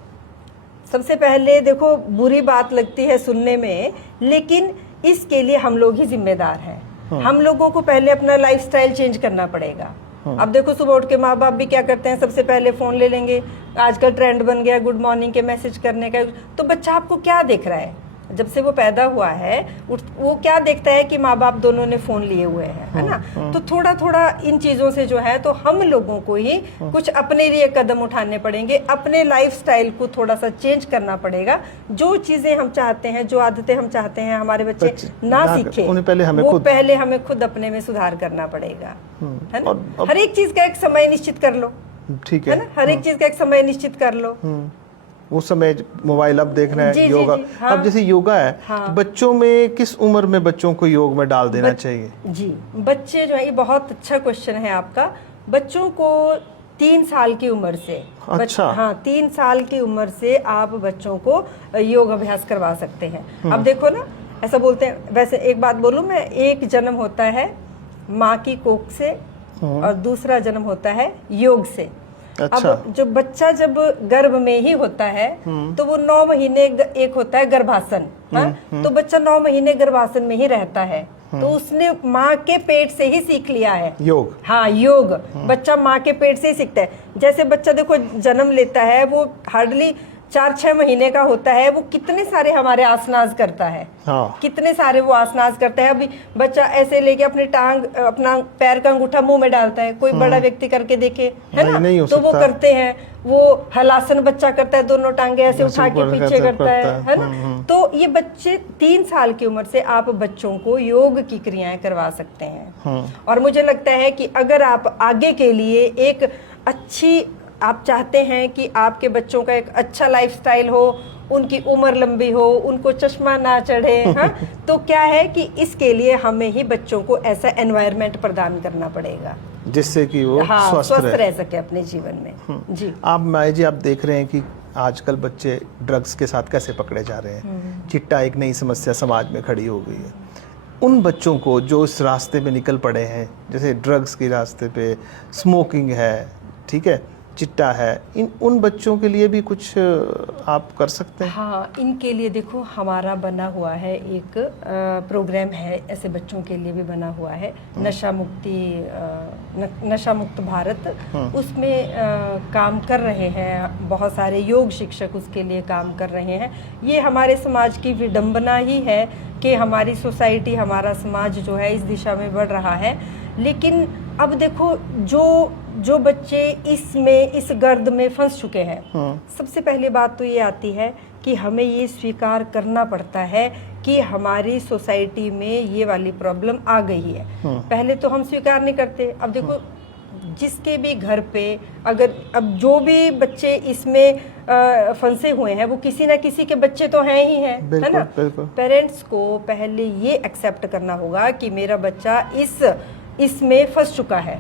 सबसे पहले देखो, बुरी बात लगती है सुनने में, लेकिन इसके लिए हम लोग ही जिम्मेदार हैं। हम लोगों को पहले अपना लाइफस्टाइल चेंज करना पड़ेगा। अब देखो, सुबह उठ के माँ बाप भी क्या करते हैं, सबसे पहले फोन ले लेंगे। आजकल ट्रेंड बन गया गुड मॉर्निंग के मैसेज करने का। तो बच्चा आपको क्या देख रहा है, जब से वो पैदा हुआ है वो क्या देखता है कि माँ बाप दोनों ने फोन लिए हुए हैं, है ना। तो थोड़ा थोड़ा इन चीजों से जो है, तो हम लोगों को ही कुछ अपने लिए कदम उठाने पड़ेंगे, अपने लाइफस्टाइल को थोड़ा सा चेंज करना पड़ेगा। जो चीजें हम चाहते हैं, जो आदतें हम चाहते हैं हमारे बच्चे ना सीखे, वो पहले हमें खुद अपने में सुधार करना पड़ेगा, है ना। हर एक चीज का एक समय निश्चित कर लो, ठीक है ना। हर एक चीज का एक समय निश्चित कर लो। उस समय मोबाइल अब देखना है, योगा। हाँ, अब जैसे योगा है, हाँ, तो बच्चों में किस उम्र में बच्चों को योग में डाल देना चाहिए? जी, बच्चे जो है, ये बहुत अच्छा क्वेश्चन है आपका। बच्चों को 3 साल की उम्र से, अच्छा, हाँ 3 साल की उम्र से आप बच्चों को योग अभ्यास करवा सकते हैं। अब देखो ना, ऐसा बोलते हैं, वैसे एक बात बोलूं मैं, एक जन्म होता है माँ की कोख से और दूसरा जन्म होता है योग से। अच्छा। अब जो बच्चा जब गर्भ में ही होता है तो वो 9 महीने, एक होता है गर्भासन, हाँ, तो बच्चा 9 महीने गर्भासन में ही रहता है। तो उसने माँ के पेट से ही सीख लिया है योग। हाँ, योग बच्चा माँ के पेट से ही सीखता है। जैसे बच्चा देखो जन्म लेता है, वो हार्डली 4-6 महीने का होता है, वो कितने सारे हमारे आसनास करता है, हाँ, कितने सारे वो आसनास करता है। अभी बच्चा ऐसे लेके अपनी टांग, अपना पैर का अंगूठा मुंह में डालता है, कोई बड़ा व्यक्ति करके देखे, है ना, तो वो करते हैं। वो हलासन बच्चा करता है, दोनों टांगे ऐसे उठा के पीछे करता है ना। तो ये बच्चे 3 साल की उम्र से आप बच्चों को योग की क्रियाएं करवा सकते हैं। और मुझे लगता है कि अगर आप आगे के लिए एक अच्छी, आप चाहते हैं कि आपके बच्चों का एक अच्छा लाइफस्टाइल हो, उनकी उम्र लंबी हो, उनको चश्मा ना चढ़े, हाँ, तो क्या है कि इसके लिए हमें ही बच्चों को ऐसा एनवायरनमेंट प्रदान करना पड़ेगा जिससे कि वो हाँ, स्वस्थ रह सके अपने जीवन में। जी, आप माया जी, आप देख रहे हैं कि आजकल बच्चे ड्रग्स के साथ कैसे पकड़े जा रहे हैं। चिट्टा एक नई समस्या समाज में खड़ी हो गई है। उन बच्चों को जो इस रास्ते में निकल पड़े हैं, जैसे ड्रग्स के रास्ते पे, स्मोकिंग है, ठीक है, चिट्टा है, उन बच्चों के लिए भी कुछ आप कर सकते हैं? हाँ, इनके लिए देखो हमारा बना हुआ है एक प्रोग्राम है, ऐसे बच्चों के लिए भी बना हुआ है, नशा मुक्त भारत। उसमें काम कर रहे हैं बहुत सारे योग शिक्षक, उसके लिए काम कर रहे हैं। ये हमारे समाज की विडंबना ही है कि हमारी सोसाइटी, हमारा समाज जो है इस दिशा में बढ़ रहा है। लेकिन अब देखो, जो बच्चे इस गर्द में फंस चुके हैं, सबसे पहली बात तो ये आती है कि हमें ये स्वीकार करना पड़ता है कि हमारी सोसाइटी में ये वाली प्रॉब्लम आ गई है। पहले तो हम स्वीकार नहीं करते। अब देखो, जिसके भी घर पे अगर अब जो भी बच्चे इसमें फंसे हुए हैं वो किसी ना किसी के बच्चे तो हैं ही हैं, है ना। पेरेंट्स को पहले ये एक्सेप्ट करना होगा कि मेरा बच्चा इसमें फंस चुका है।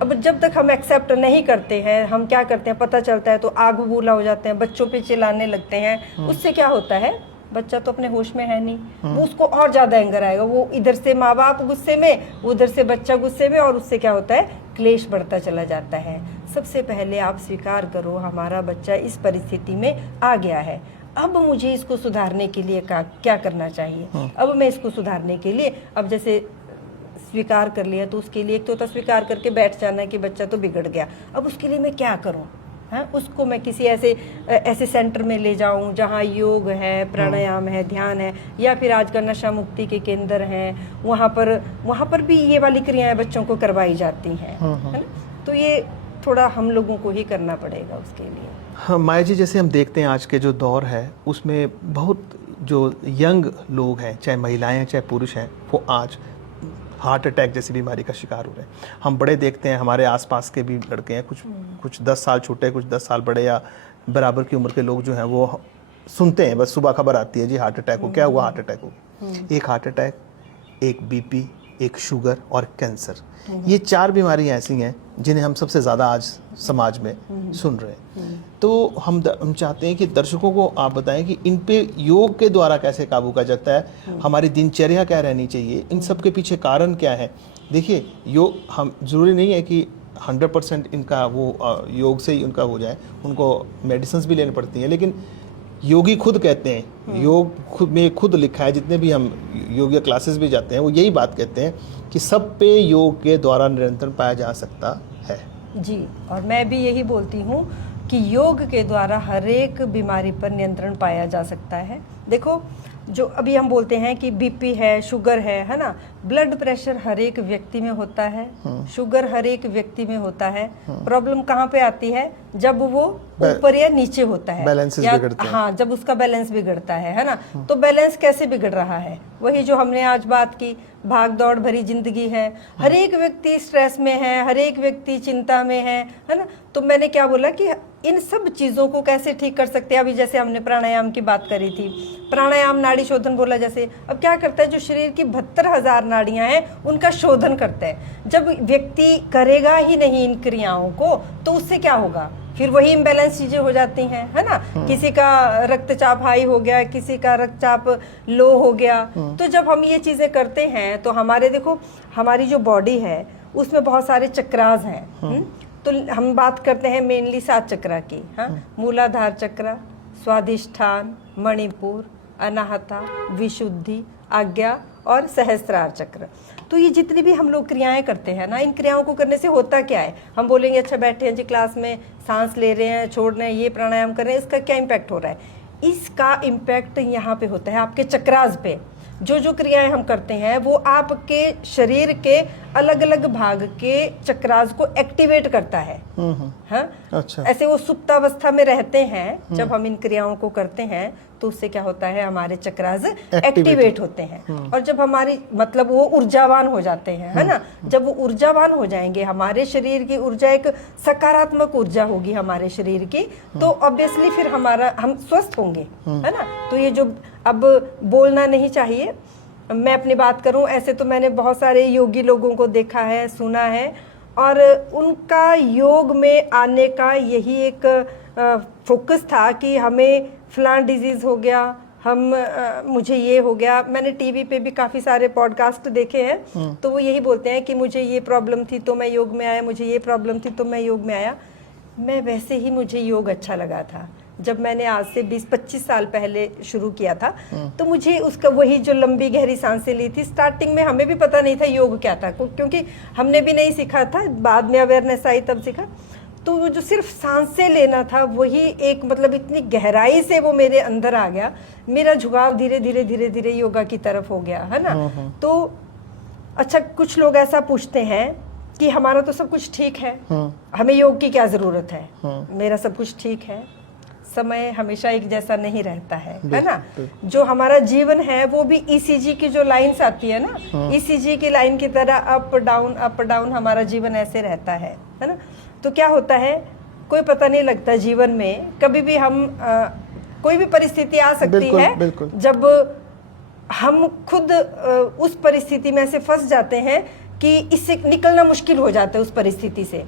अब जब तक हम एक्सेप्ट नहीं करते हैं, हम क्या करते हैं, पता चलता है तो आग बबूला हो जाते हैं, बच्चों पे चिल्लाने लगते हैं। उससे क्या होता है, बच्चा तो अपने होश में है नहीं, वो उसको और ज्यादा एंगर आएगा। वो इधर से माँ बाप गुस्से में, उधर से बच्चा गुस्से में, और उससे क्या होता है, क्लेश बढ़ता चला जाता है। सबसे पहले आप स्वीकार करो हमारा बच्चा इस परिस्थिति में आ गया है, अब मुझे इसको सुधारने के लिए क्या करना चाहिए। अब मैं इसको सुधारने के लिए, अब जैसे स्वीकार कर लिया तो उसके लिए एक तो स्वीकार करके बैठ जाना है कि बच्चा तो बिगड़ गया, अब उसके लिए मैं क्या करूं। हाँ, उसको मैं किसी ऐसे सेंटर में ले जाऊं जहां योग है, प्राणायाम है, ध्यान है, या फिर आजकल नशा मुक्ति के केंद्र हैं, वहां पर भी ये वाली क्रियाएं बच्चों को करवाई जाती हैं, है ना। तो ये थोड़ा हम लोगों को ही करना पड़ेगा उसके लिए। हाँ माया जी, जैसे हम देखते हैं आज के जो दौर है उसमें बहुत जो यंग लोग हैं, चाहे महिलाएं हैं चाहे पुरुष हैं, वो आज हार्ट अटैक जैसी बीमारी का शिकार हो रहे हैं। हम बड़े देखते हैं, हमारे आसपास के भी लड़के हैं, कुछ 10 साल छोटे, कुछ 10 साल बड़े, या बराबर की उम्र के लोग जो हैं वो सुनते हैं, बस सुबह खबर आती है जी हार्ट अटैक हो, क्या हुआ, हार्ट अटैक हो। एक हार्ट अटैक, एक बीपी, एक शुगर और कैंसर, ये 4 बीमारियां ऐसी हैं जिन्हें हम सबसे ज़्यादा आज समाज में सुन रहे हैं। तो हम चाहते हैं कि दर्शकों को आप बताएं कि इन पे योग के द्वारा कैसे काबू का जाता है, हमारी दिनचर्या क्या रहनी चाहिए, इन सब के पीछे कारण क्या है। देखिए, योग हम ज़रूरी नहीं है कि 100% इनका वो योग से ही उनका हो जाए, उनको मेडिसिन भी लेनी पड़ती हैं, लेकिन योगी खुद कहते हैं, योग में खुद लिखा है, जितने भी हम योगा क्लासेस भी जाते हैं वो यही बात कहते हैं कि सब पे योग के द्वारा नियंत्रण पाया जा सकता है। जी, और मैं भी यही बोलती हूँ कि योग के द्वारा हर एक बीमारी पर नियंत्रण पाया जा सकता है। देखो, जो अभी हम बोलते हैं कि बीपी है, शुगर है ना, ब्लड प्रेशर हर एक व्यक्ति में होता है, शुगर हर एक व्यक्ति में होता है। प्रॉब्लम कहाँ पे आती है, जब वो ऊपर या नीचे होता है, या हाँ, जब उसका बैलेंस बिगड़ता है ना। तो बैलेंस कैसे बिगड़ रहा है, वही जो हमने आज बात की, भाग दौड़ भरी जिंदगी है, हर एक व्यक्ति स्ट्रेस में है, हर एक व्यक्ति चिंता में है ना। तो मैंने क्या बोला कि इन सब चीज़ों को कैसे ठीक कर सकते हैं। अभी जैसे हमने प्राणायाम की बात करी थी, प्राणायाम नाड़ी शोधन बोला, जैसे अब क्या करता है, जो शरीर की 72,000 नाड़ियां हैं उनका शोधन करता है। जब व्यक्ति करेगा ही नहीं इन क्रियाओं को तो उससे क्या होगा, फिर वही इम्बैलेंस चीजें हो जाती हैं, है ना। किसी का रक्तचाप हाई हो गया, किसी का रक्तचाप लो हो गया। तो जब हम ये चीजें करते हैं तो देखो हमारी जो बॉडी है उसमें बहुत सारे चक्रास हैं। तो हम बात करते हैं मेनली 7 चक्रा की, हाँ, मूलाधार चक्र, स्वाधिष्ठान, मणिपुर, अनाहता, विशुद्धि, आज्ञा और सहस्त्रार चक्र। तो ये जितनी भी हम लोग क्रियाएं करते हैं ना, इन क्रियाओं को करने से होता क्या है, हम बोलेंगे अच्छा बैठे हैं जी क्लास में, सांस ले रहे हैं, छोड़ रहे हैं, ये प्राणायाम कर रहे हैं, इसका क्या इम्पैक्ट हो रहा है। इसका इम्पैक्ट यहाँ पे होता है आपके चक्रास पे। जो क्रियाएं हम करते हैं वो आपके शरीर के अलग अलग भाग के चक्रास को एक्टिवेट करता है। हाँ, अच्छा। ऐसे वो सुप्तावस्था में रहते हैं जब हम इन क्रियाओं को करते हैं, तो उससे क्या होता है, हमारे चक्रास एक्टिवेट होते हैं। और जब हमारी मतलब वो ऊर्जावान हो जाते हैं, है ना, जब वो ऊर्जावान हो जाएंगे, हमारे शरीर की ऊर्जा एक सकारात्मक ऊर्जा होगी हमारे शरीर की, तो ऑब्वियसली फिर हम स्वस्थ होंगे, है ना। तो ये जो अब बोलना नहीं चाहिए, मैं अपनी बात करूं, ऐसे तो मैंने बहुत सारे योगी लोगों को देखा है, सुना है, और उनका योग में आने का यही एक फोकस था कि हमें फलान डिजीज हो गया, मुझे ये हो गया। मैंने टीवी पे भी काफ़ी सारे पॉडकास्ट देखे हैं, तो वो यही बोलते हैं कि मुझे ये प्रॉब्लम थी तो मैं योग में आया, मुझे ये प्रॉब्लम थी तो मैं योग में आया। मैं वैसे ही मुझे योग अच्छा लगा था जब मैंने आज से 20-25 साल पहले शुरू किया था। तो मुझे उसका वही जो लंबी गहरी सांसें ली थी, स्टार्टिंग में हमें भी पता नहीं था योग क्या था, क्योंकि हमने भी नहीं सीखा था, बाद में अवेयरनेस आई तब सीखा। तो वो जो सिर्फ सांसें लेना था वही एक मतलब इतनी गहराई से वो मेरे अंदर आ गया, मेरा झुकाव धीरे धीरे धीरे धीरे योगा की तरफ हो गया, है ना। तो अच्छा, कुछ लोग ऐसा पूछते हैं कि हमारा तो सब कुछ ठीक है, हमें योग की क्या जरूरत है, मेरा सब कुछ ठीक है। समय हमेशा एक जैसा नहीं रहता है ना। जो हमारा जीवन है वो भी ईसीजी की जो लाइंस आती है ना, ईसीजी की लाइन की तरह अप डाउन हमारा जीवन ऐसे रहता है ना। तो क्या होता है, कोई पता नहीं लगता जीवन में, कभी भी हम कोई भी परिस्थिति आ सकती है जब हम खुद उस परिस्थिति में ऐसे फंस जाते हैं कि इससे निकलना मुश्किल हो जाता है उस परिस्थिति से।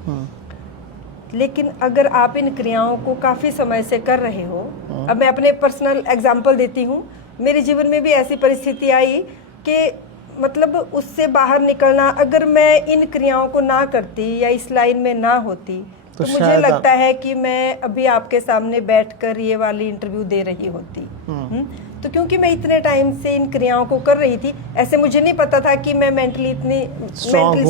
लेकिन अगर आप इन क्रियाओं को काफी समय से कर रहे हो, अब मैं अपने पर्सनल एग्जांपल देती हूँ, मेरे जीवन में भी ऐसी परिस्थिति आई कि मतलब उससे बाहर निकलना, अगर मैं इन क्रियाओं को ना करती या इस लाइन में ना होती तो मुझे लगता है कि मैं अभी आपके सामने बैठकर ये वाली इंटरव्यू दे रही होती। तो क्योंकि मैं इतने टाइम से इन क्रियाओं को कर रही थी, ऐसे मुझे नहीं पता था कि मैं मेंटली इतनी स्ट्रांग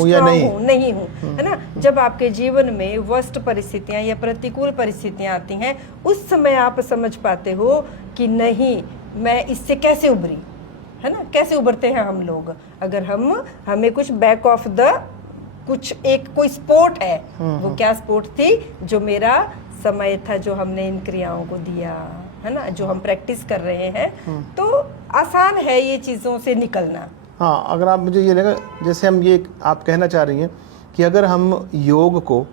नहीं हूँ, है ना। जब आपके जीवन में वर्स्ट परिस्थितियां या प्रतिकूल परिस्थितियां आती हैं, उस समय आप समझ पाते हो कि नहीं, मैं इससे कैसे उभरी, है ना। कैसे उभरते हैं हम लोग, अगर हमें कुछ बैक ऑफ द कोई स्पोर्ट है, वो क्या स्पोर्ट थी, जो मेरा समय था, जो हमने इन क्रियाओं को दिया, है ना, जो हम प्रैक्टिस कर रहे हैं। तो आसान है ये चीज़ों से निकलना। हाँ, अगर आप मुझे ये लगा, जैसे हम ये आप कहना चाह रही हैं कि अगर हम योग को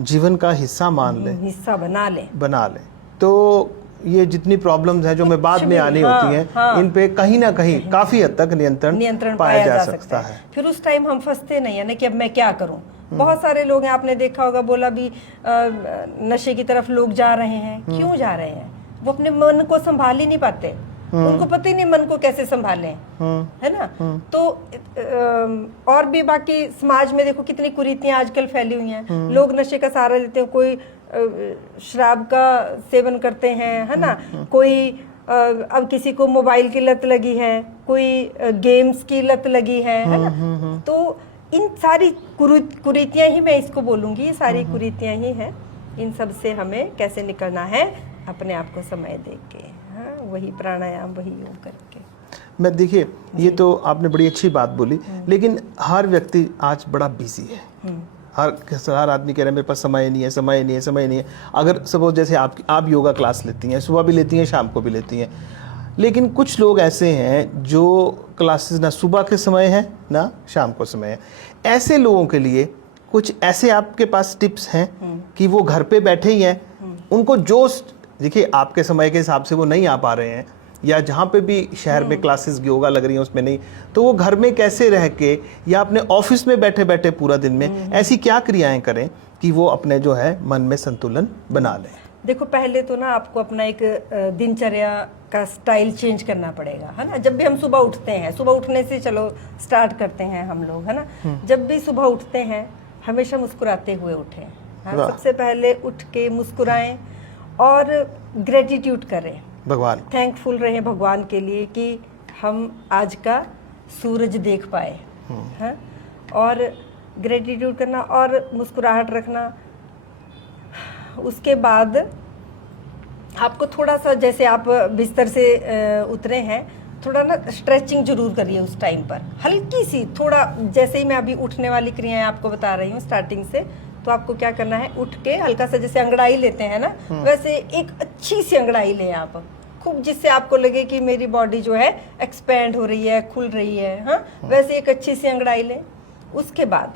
जीवन का हिस्सा मान लें, हिस्सा बना लें, तो ये जितनी प्रॉब्लम्स हैं जो मैं बाद में आनी होती हैं, इन पे कहीं ना कहीं काफी हद तक नियंत्रण पाया जा सकता है। फिर उस टाइम हम फंसते नहीं है ना कि अब मैं क्या करूं। बहुत सारे लोग हैं, आपने देखा होगा, बोला भी नशे की तरफ लोग जा रहे हैं। क्यों जा रहे हैं? वो अपने मन को संभाल ही नहीं पाते, उनको पता ही नहीं मन को कैसे संभालें, है ना। तो और भी बाकी समाज में देखो कितनी कुरीतियां आजकल फैली हुई हैं। लोग नशे का सहारा लेते हैं, कोई शराब का सेवन करते हैं, है ना, कोई अब किसी को मोबाइल की लत लगी है, कोई गेम्स की लत लगी है ना। तो इन सारी कुरीतियां ही, मैं इसको बोलूंगी, ये सारी कुरीतियां ही हैं। इन सब से हमें कैसे निकलना है, अपने आप को समय दे के, हाँ, वही प्राणायाम, वही योग करके। मैं देखिए, ये तो आपने बड़ी अच्छी बात बोली, लेकिन हर व्यक्ति आज बड़ा बिजी है। हर आदमी कह रहा है मेरे पास समय नहीं है। अगर सपोज जैसे आप योगा क्लास लेती हैं, सुबह भी लेती हैं, शाम को भी लेती हैं, लेकिन कुछ लोग ऐसे हैं जो क्लासेस ना सुबह के समय है ना शाम को समय है। ऐसे लोगों के लिए कुछ ऐसे आपके पास टिप्स हैं कि वो घर पे बैठे ही हैं, उनको जो देखिए आपके समय के हिसाब से वो नहीं आ पा रहे हैं, या जहाँ पे भी शहर में क्लासेस योगा लग रही हैं उसमें नहीं, तो वो घर में कैसे रह के या अपने ऑफिस में बैठे बैठे पूरा दिन में ऐसी क्या क्रियाएं करें कि वो अपने जो है मन में संतुलन बना लें? देखो, पहले तो ना आपको अपना एक दिनचर्या का स्टाइल चेंज करना पड़ेगा, है ना। जब भी हम सुबह उठते हैं, सुबह उठने से चलो स्टार्ट करते हैं हम लोग, है ना। जब भी सुबह उठते हैं हमेशा मुस्कुराते हुए उठें, हाँ। सबसे पहले उठ के मुस्कुराएं और ग्रेटिट्यूड करें, भगवान थैंकफुल रहें भगवान के लिए कि हम आज का सूरज देख पाए, हाँ। और ग्रेटिट्यूड करना और मुस्कुराहट रखना। उसके बाद आपको थोड़ा सा, जैसे आप बिस्तर से उतरे हैं, थोड़ा ना स्ट्रेचिंग जरूर करिए उस टाइम पर, हल्की सी, थोड़ा, जैसे ही मैं अभी उठने वाली क्रियाएं आपको बता रही हूँ स्टार्टिंग से, तो आपको क्या करना है, उठ के हल्का सा, जैसे अंगड़ाई लेते हैं ना, वैसे एक अच्छी सी अंगड़ाई लें आप खूब, जिससे आपको लगे कि मेरी बॉडी जो है एक्सपेंड हो रही है, खुल रही है, हाँ। वैसे एक अच्छी सी अंगड़ाई लें। उसके बाद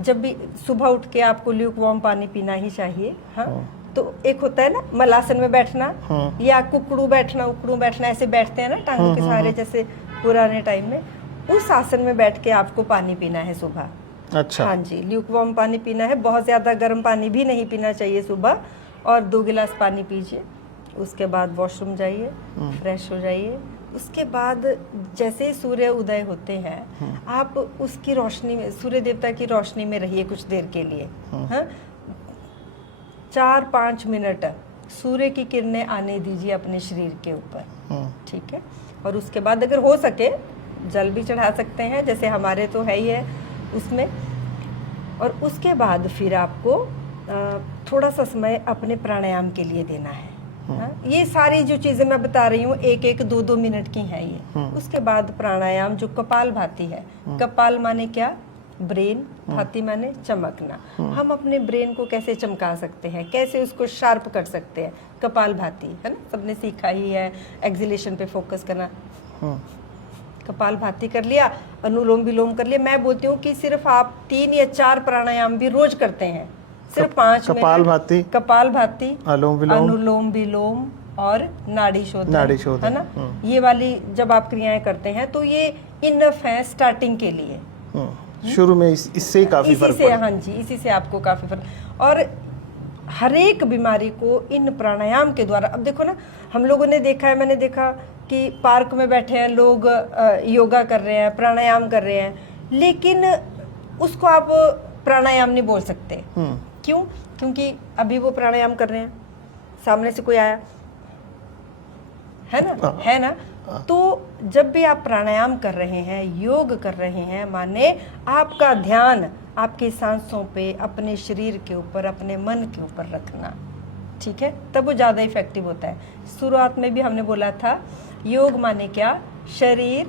जब भी सुबह उठ के आपको ल्यूक वार्म पानी पीना ही चाहिए, हाँ। तो एक होता है ना मलासन में बैठना, या कुकड़ू बैठना, ऐसे बैठते हैं ना टांगों के सहारे, जैसे पुराने टाइम में, उस आसन में बैठ के आपको पानी पीना है सुबह। अच्छा, हाँ जी, ल्यूक वार्म पानी पीना है, बहुत ज़्यादा गर्म पानी भी नहीं पीना चाहिए सुबह, और 2 गिलास पानी पीजिए। उसके बाद वॉशरूम जाइए, फ्रेश हो जाइए। उसके बाद जैसे ही सूर्य उदय होते हैं, आप उसकी रोशनी में, सूर्य देवता की रोशनी में रहिए कुछ देर के लिए, हाँ। 4-5 मिनट सूर्य की किरणें आने दीजिए अपने शरीर के ऊपर, ठीक है। और उसके बाद अगर हो सके जल भी चढ़ा सकते हैं, जैसे हमारे तो है ही है उसमें। और उसके बाद फिर आपको थोड़ा सा समय अपने प्राणायाम के लिए देना है, हाँ? ये सारी जो चीज़ें मैं बता रही हूँ 1-1, 2-2 मिनट की हैं ये। उसके बाद प्राणायाम जो कपाल भाती है, कपाल माने क्या, ब्रेन, भांति माने चमकना। हम अपने ब्रेन को कैसे चमका सकते हैं, कैसे उसको शार्प कर सकते हैं? कपाल भाती, है ना, सबने सीखा ही है, एक्सहेलेशन पे फोकस करना। कपाल भाती कर लिया, अनुलोम विलोम कर लिया। मैं बोलती हूँ कि सिर्फ आप 3 या 4 प्राणायाम भी रोज करते हैं, सिर्फ 5 कपाल भाती, अनुलोम विलोम और नाड़ी शोधन, है ना, ये वाली जब आप क्रियाएं करते हैं तो ये इनफ है स्टार्टिंग के लिए। शुरू में इससे ही काफी फर्क पड़ा। हाँ जी, इसी से आपको काफी फर्क। और हर एक बीमारी को इन प्राणायाम के द्वारा, अब देखो ना, हम लोगों ने देखा है, मैंने देखा कि पार्क में बैठे हैं लोग, योगा कर रहे हैं, प्राणायाम कर रहे हैं, लेकिन उसको आप प्राणायाम नहीं बोल सकते। क्यों? क्योंकि अभी वो प्राणायाम कर रहे हैं, सामने से कोई आया, है ना, तो जब भी आप प्राणायाम कर रहे हैं, योग कर रहे हैं, माने आपका ध्यान आपकी सांसों पे, अपने शरीर के ऊपर, अपने मन के ऊपर रखना, ठीक है, तब वो ज़्यादा इफेक्टिव होता है। शुरुआत में भी हमने बोला था, योग माने क्या? शरीर,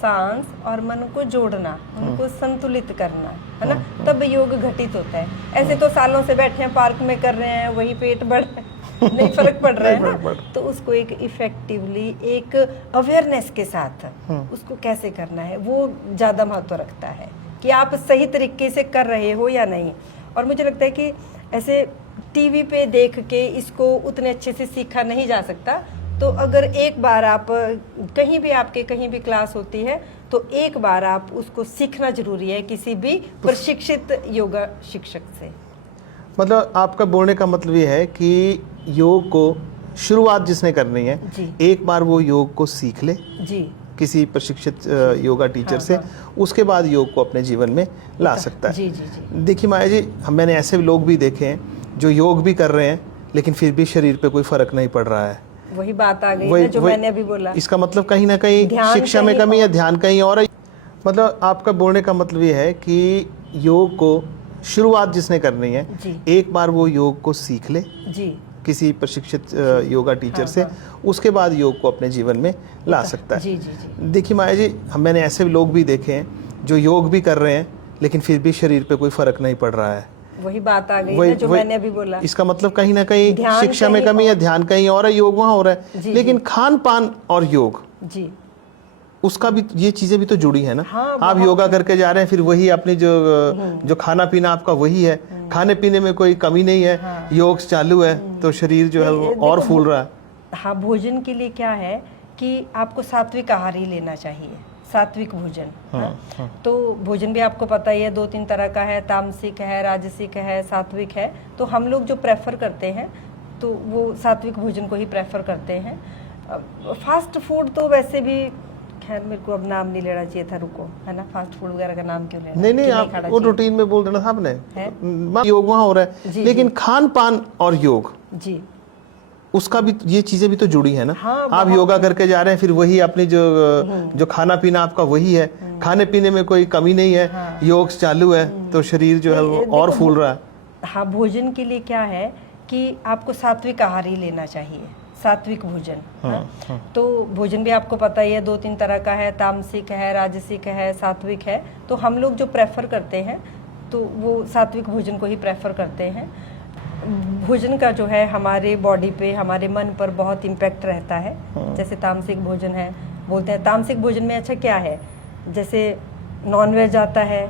सांस और मन को जोड़ना, उनको संतुलित करना, है ना, तब योग घटित होता है। ऐसे तो सालों से बैठे हैं, पार्क में कर रहे हैं, वही पेट बढ़ नहीं फर्क पड़ रहा है ना, तो उसको एक इफेक्टिवली, एक अवेयरनेस के साथ उसको कैसे करना है, वो ज़्यादा महत्व रखता है कि आप सही तरीके से कर रहे हो या नहीं। और मुझे लगता है कि ऐसे टीवी पे देख के इसको उतने अच्छे से सीखा नहीं जा सकता। तो अगर एक बार आप कहीं भी, आपके कहीं भी क्लास होती है, तो एक बार आप उसको सीखना जरूरी है किसी भी प्रशिक्षित योगा शिक्षक से। मतलब आपका बोलने का मतलब ये है कि योग को शुरुआत जिसने करनी है, एक बार वो योग को सीख ले जी, किसी प्रशिक्षित योगा टीचर से, उसके बाद योग को अपने जीवन में ला सकता है। जी। देखिए माया जी, मैंने ऐसे लोग भी देखे हैं जो योग भी कर रहे हैं लेकिन फिर भी शरीर पे कोई फर्क नहीं पड़ रहा है। वही बात आ गई ना जो मैंने अभी बोला। इसका मतलब कहीं ना कहीं शिक्षा में कमी या ध्यान कहीं और है। मतलब आपका बोलने का मतलब ये है कि योग को शुरुआत जिसने करनी है, एक बार वो योग को सीख ले जी, किसी प्रशिक्षित योगा टीचर से, उसके बाद योग को अपने जीवन में ला सकता है। जी। देखिए माया जी, मैंने ऐसे लोग भी देखे हैं जो योग भी कर रहे हैं लेकिन फिर भी शरीर पे कोई फर्क नहीं पड़ रहा है। वही बात आ गई ना जो मैंने अभी बोला। इसका मतलब कहीं ना कहीं शिक्षा में कमी या ध्यान कहीं और है, योग वहाँ हो रहा है, लेकिन खान पान और योग जी, उसका भी, ये चीजें भी तो जुड़ी है ना। आप योगा करके जा रहे हैं, फिर वही अपनी जो खाना पीना आपका वही है, खाने पीने में कोई कमी नहीं है, योग चालू है, तो शरीर जो है वो और फूल रहा है। हाँ, भोजन के लिए क्या है कि आपको सात्विक आहार ही लेना चाहिए, सात्विक भोजन। तो भोजन भी आपको पता ही है, 2-3 तरह का है, तामसिक है, राजसिक है, सात्विक है। तो हम लोग जो प्रेफर करते हैं तो वो सात्विक भोजन को ही प्रेफर करते हैं। फास्ट फूड तो वैसे भी, खैर मेरे को अब नाम नहीं लेना चाहिए था, रुको, है ना, फास्ट फूड वगैरह का नाम क्यों लेना? नहीं, आप वो रूटीन में बोल देना था आपने, योग वहाँ हो रहा है, लेकिन खान पान और योग जी, उसका भी, ये चीजें भी तो जुड़ी है ना। आप योगा करके जा रहे हैं, फिर वही अपनी जो खाना पीना आपका वही है, खाने पीने में कोई कमी नहीं है, योग चालू है, तो शरीर जो है वो और फूल रहा है। हाँ, भोजन के लिए क्या है कि आपको सात्विक आहार ही लेना चाहिए, सात्विक भोजन। तो भोजन भी आपको पता ही है, 2-3 तरह का है, तामसिक है, राजसिक है, सात्विक है। तो हम लोग जो प्रेफर करते हैं तो वो सात्विक भोजन को ही प्रेफर करते हैं। भोजन का जो है हमारे बॉडी पे, हमारे मन पर बहुत इम्पैक्ट रहता है। जैसे तामसिक भोजन है, बोलते हैं तामसिक भोजन में अच्छा क्या है, जैसे नॉनवेज आता है,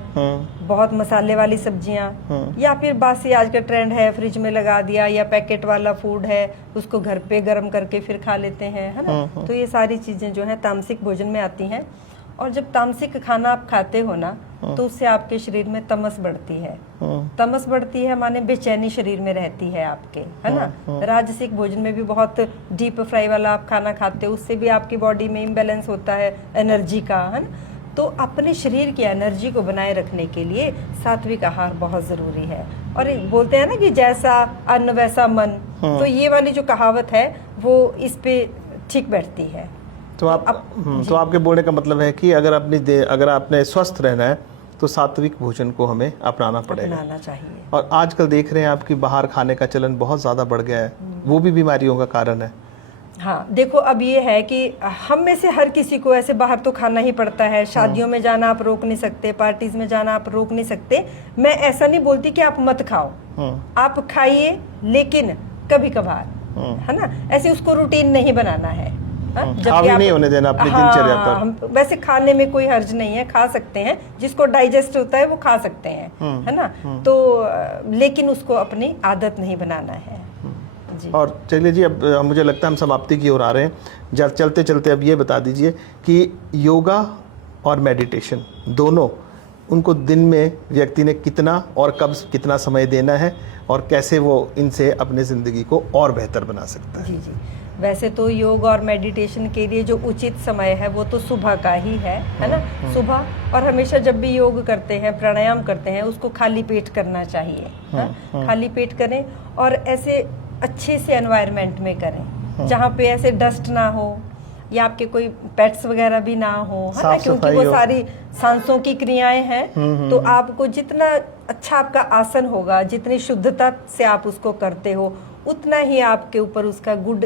बहुत मसाले वाली सब्जियां, या फिर बासी, आज का ट्रेंड है फ्रिज में लगा दिया, या पैकेट वाला फूड है उसको घर पे गर्म करके फिर खा लेते हैं, है ना। तो ये सारी चीजें जो है तामसिक भोजन में आती हैं। और जब तामसिक खाना आप खाते हो ना, तो उससे आपके शरीर में तमस बढ़ती है। तमस बढ़ती है माने बेचैनी शरीर में रहती है आपके, है ना। राजसिक भोजन में भी बहुत डीप फ्राई वाला आप खाना खाते हो, उससे भी आपकी बॉडी में इम्बैलेंस होता है एनर्जी का, है ना। तो अपने शरीर की एनर्जी को बनाए रखने के लिए सात्विक आहार बहुत ज़रूरी है। और बोलते हैं ना कि जैसा अन्न वैसा मन, तो ये वाली जो कहावत है वो इस पे ठीक बैठती है। तो तो आपके बोलने का मतलब है कि अगर आपने स्वस्थ रहना है तो सात्विक भोजन को हमें अपनाना चाहिए। और आजकल देख रहे हैं आपकी बाहर खाने का चलन बहुत ज़्यादा बढ़ गया है, वो भी बीमारियों का कारण है। हाँ, देखो अब ये है कि हम में से हर किसी को ऐसे बाहर तो खाना ही पड़ता है। शादियों में जाना आप रोक नहीं सकते, पार्टीज में जाना आप रोक नहीं सकते। मैं ऐसा नहीं बोलती कि आप मत खाओ, आप खाइए, लेकिन कभी कभार, है ना, ऐसे उसको रूटीन नहीं बनाना है। हावी नहीं होने देना अपनी दिनचर्या पर। वैसे खाने में कोई हर्ज नहीं है, खा सकते हैं, जिसको डाइजेस्ट होता है वो खा सकते हैं, है ना। तो लेकिन उसको अपनी आदत नहीं बनाना है जी। और चलिए जी, अब मुझे लगता है हम समाप्ति की ओर आ रहे हैं। चलते चलते अब ये बता दीजिए कि योगा और मेडिटेशन दोनों, उनको दिन में व्यक्ति ने कितना और कब कितना समय देना है, और कैसे वो इनसे अपने ज़िंदगी को और बेहतर बना सकता है? जी जी, वैसे तो योग और मेडिटेशन के लिए जो उचित समय है वो तो सुबह का ही है ना। सुबह, और हमेशा जब भी योग करते हैं, प्राणायाम करते हैं, उसको खाली पेट करना चाहिए। खाली पेट करें और ऐसे अच्छे से एनवायरनमेंट में करें जहाँ पे ऐसे डस्ट ना हो, या आपके कोई पेट्स वगैरह भी ना हो, है ना, क्योंकि वो सारी सांसों की क्रियाएं हैं। तो आपको जितना अच्छा आपका आसन होगा, जितनी शुद्धता से आप उसको करते हो, उतना ही आपके ऊपर उसका गुड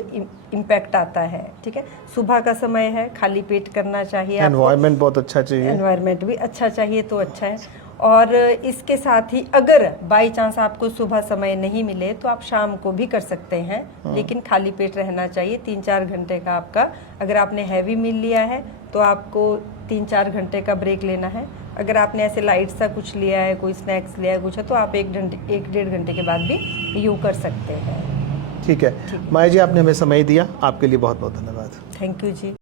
इम्पैक्ट आता है। ठीक है, सुबह का समय है, खाली पेट करना चाहिए। एनवायरनमेंट बहुत अच्छा चाहिए, एनवायरनमेंट भी अच्छा चाहिए तो अच्छा है। और इसके साथ ही अगर बाई चांस आपको सुबह समय नहीं मिले तो आप शाम को भी कर सकते हैं, लेकिन खाली पेट रहना चाहिए। 3-4 घंटे का आपका, अगर आपने हैवी मील लिया है तो आपको 3-4 घंटे का ब्रेक लेना है। अगर आपने ऐसे लाइट सा कुछ लिया है, कोई स्नैक्स लिया है, कुछ है, तो आप 1-1.5 घंटे के बाद भी योग कर सकते हैं। ठीक है। माया जी, आपने हमें समय दिया, आपके लिए बहुत बहुत धन्यवाद। Thank you ji.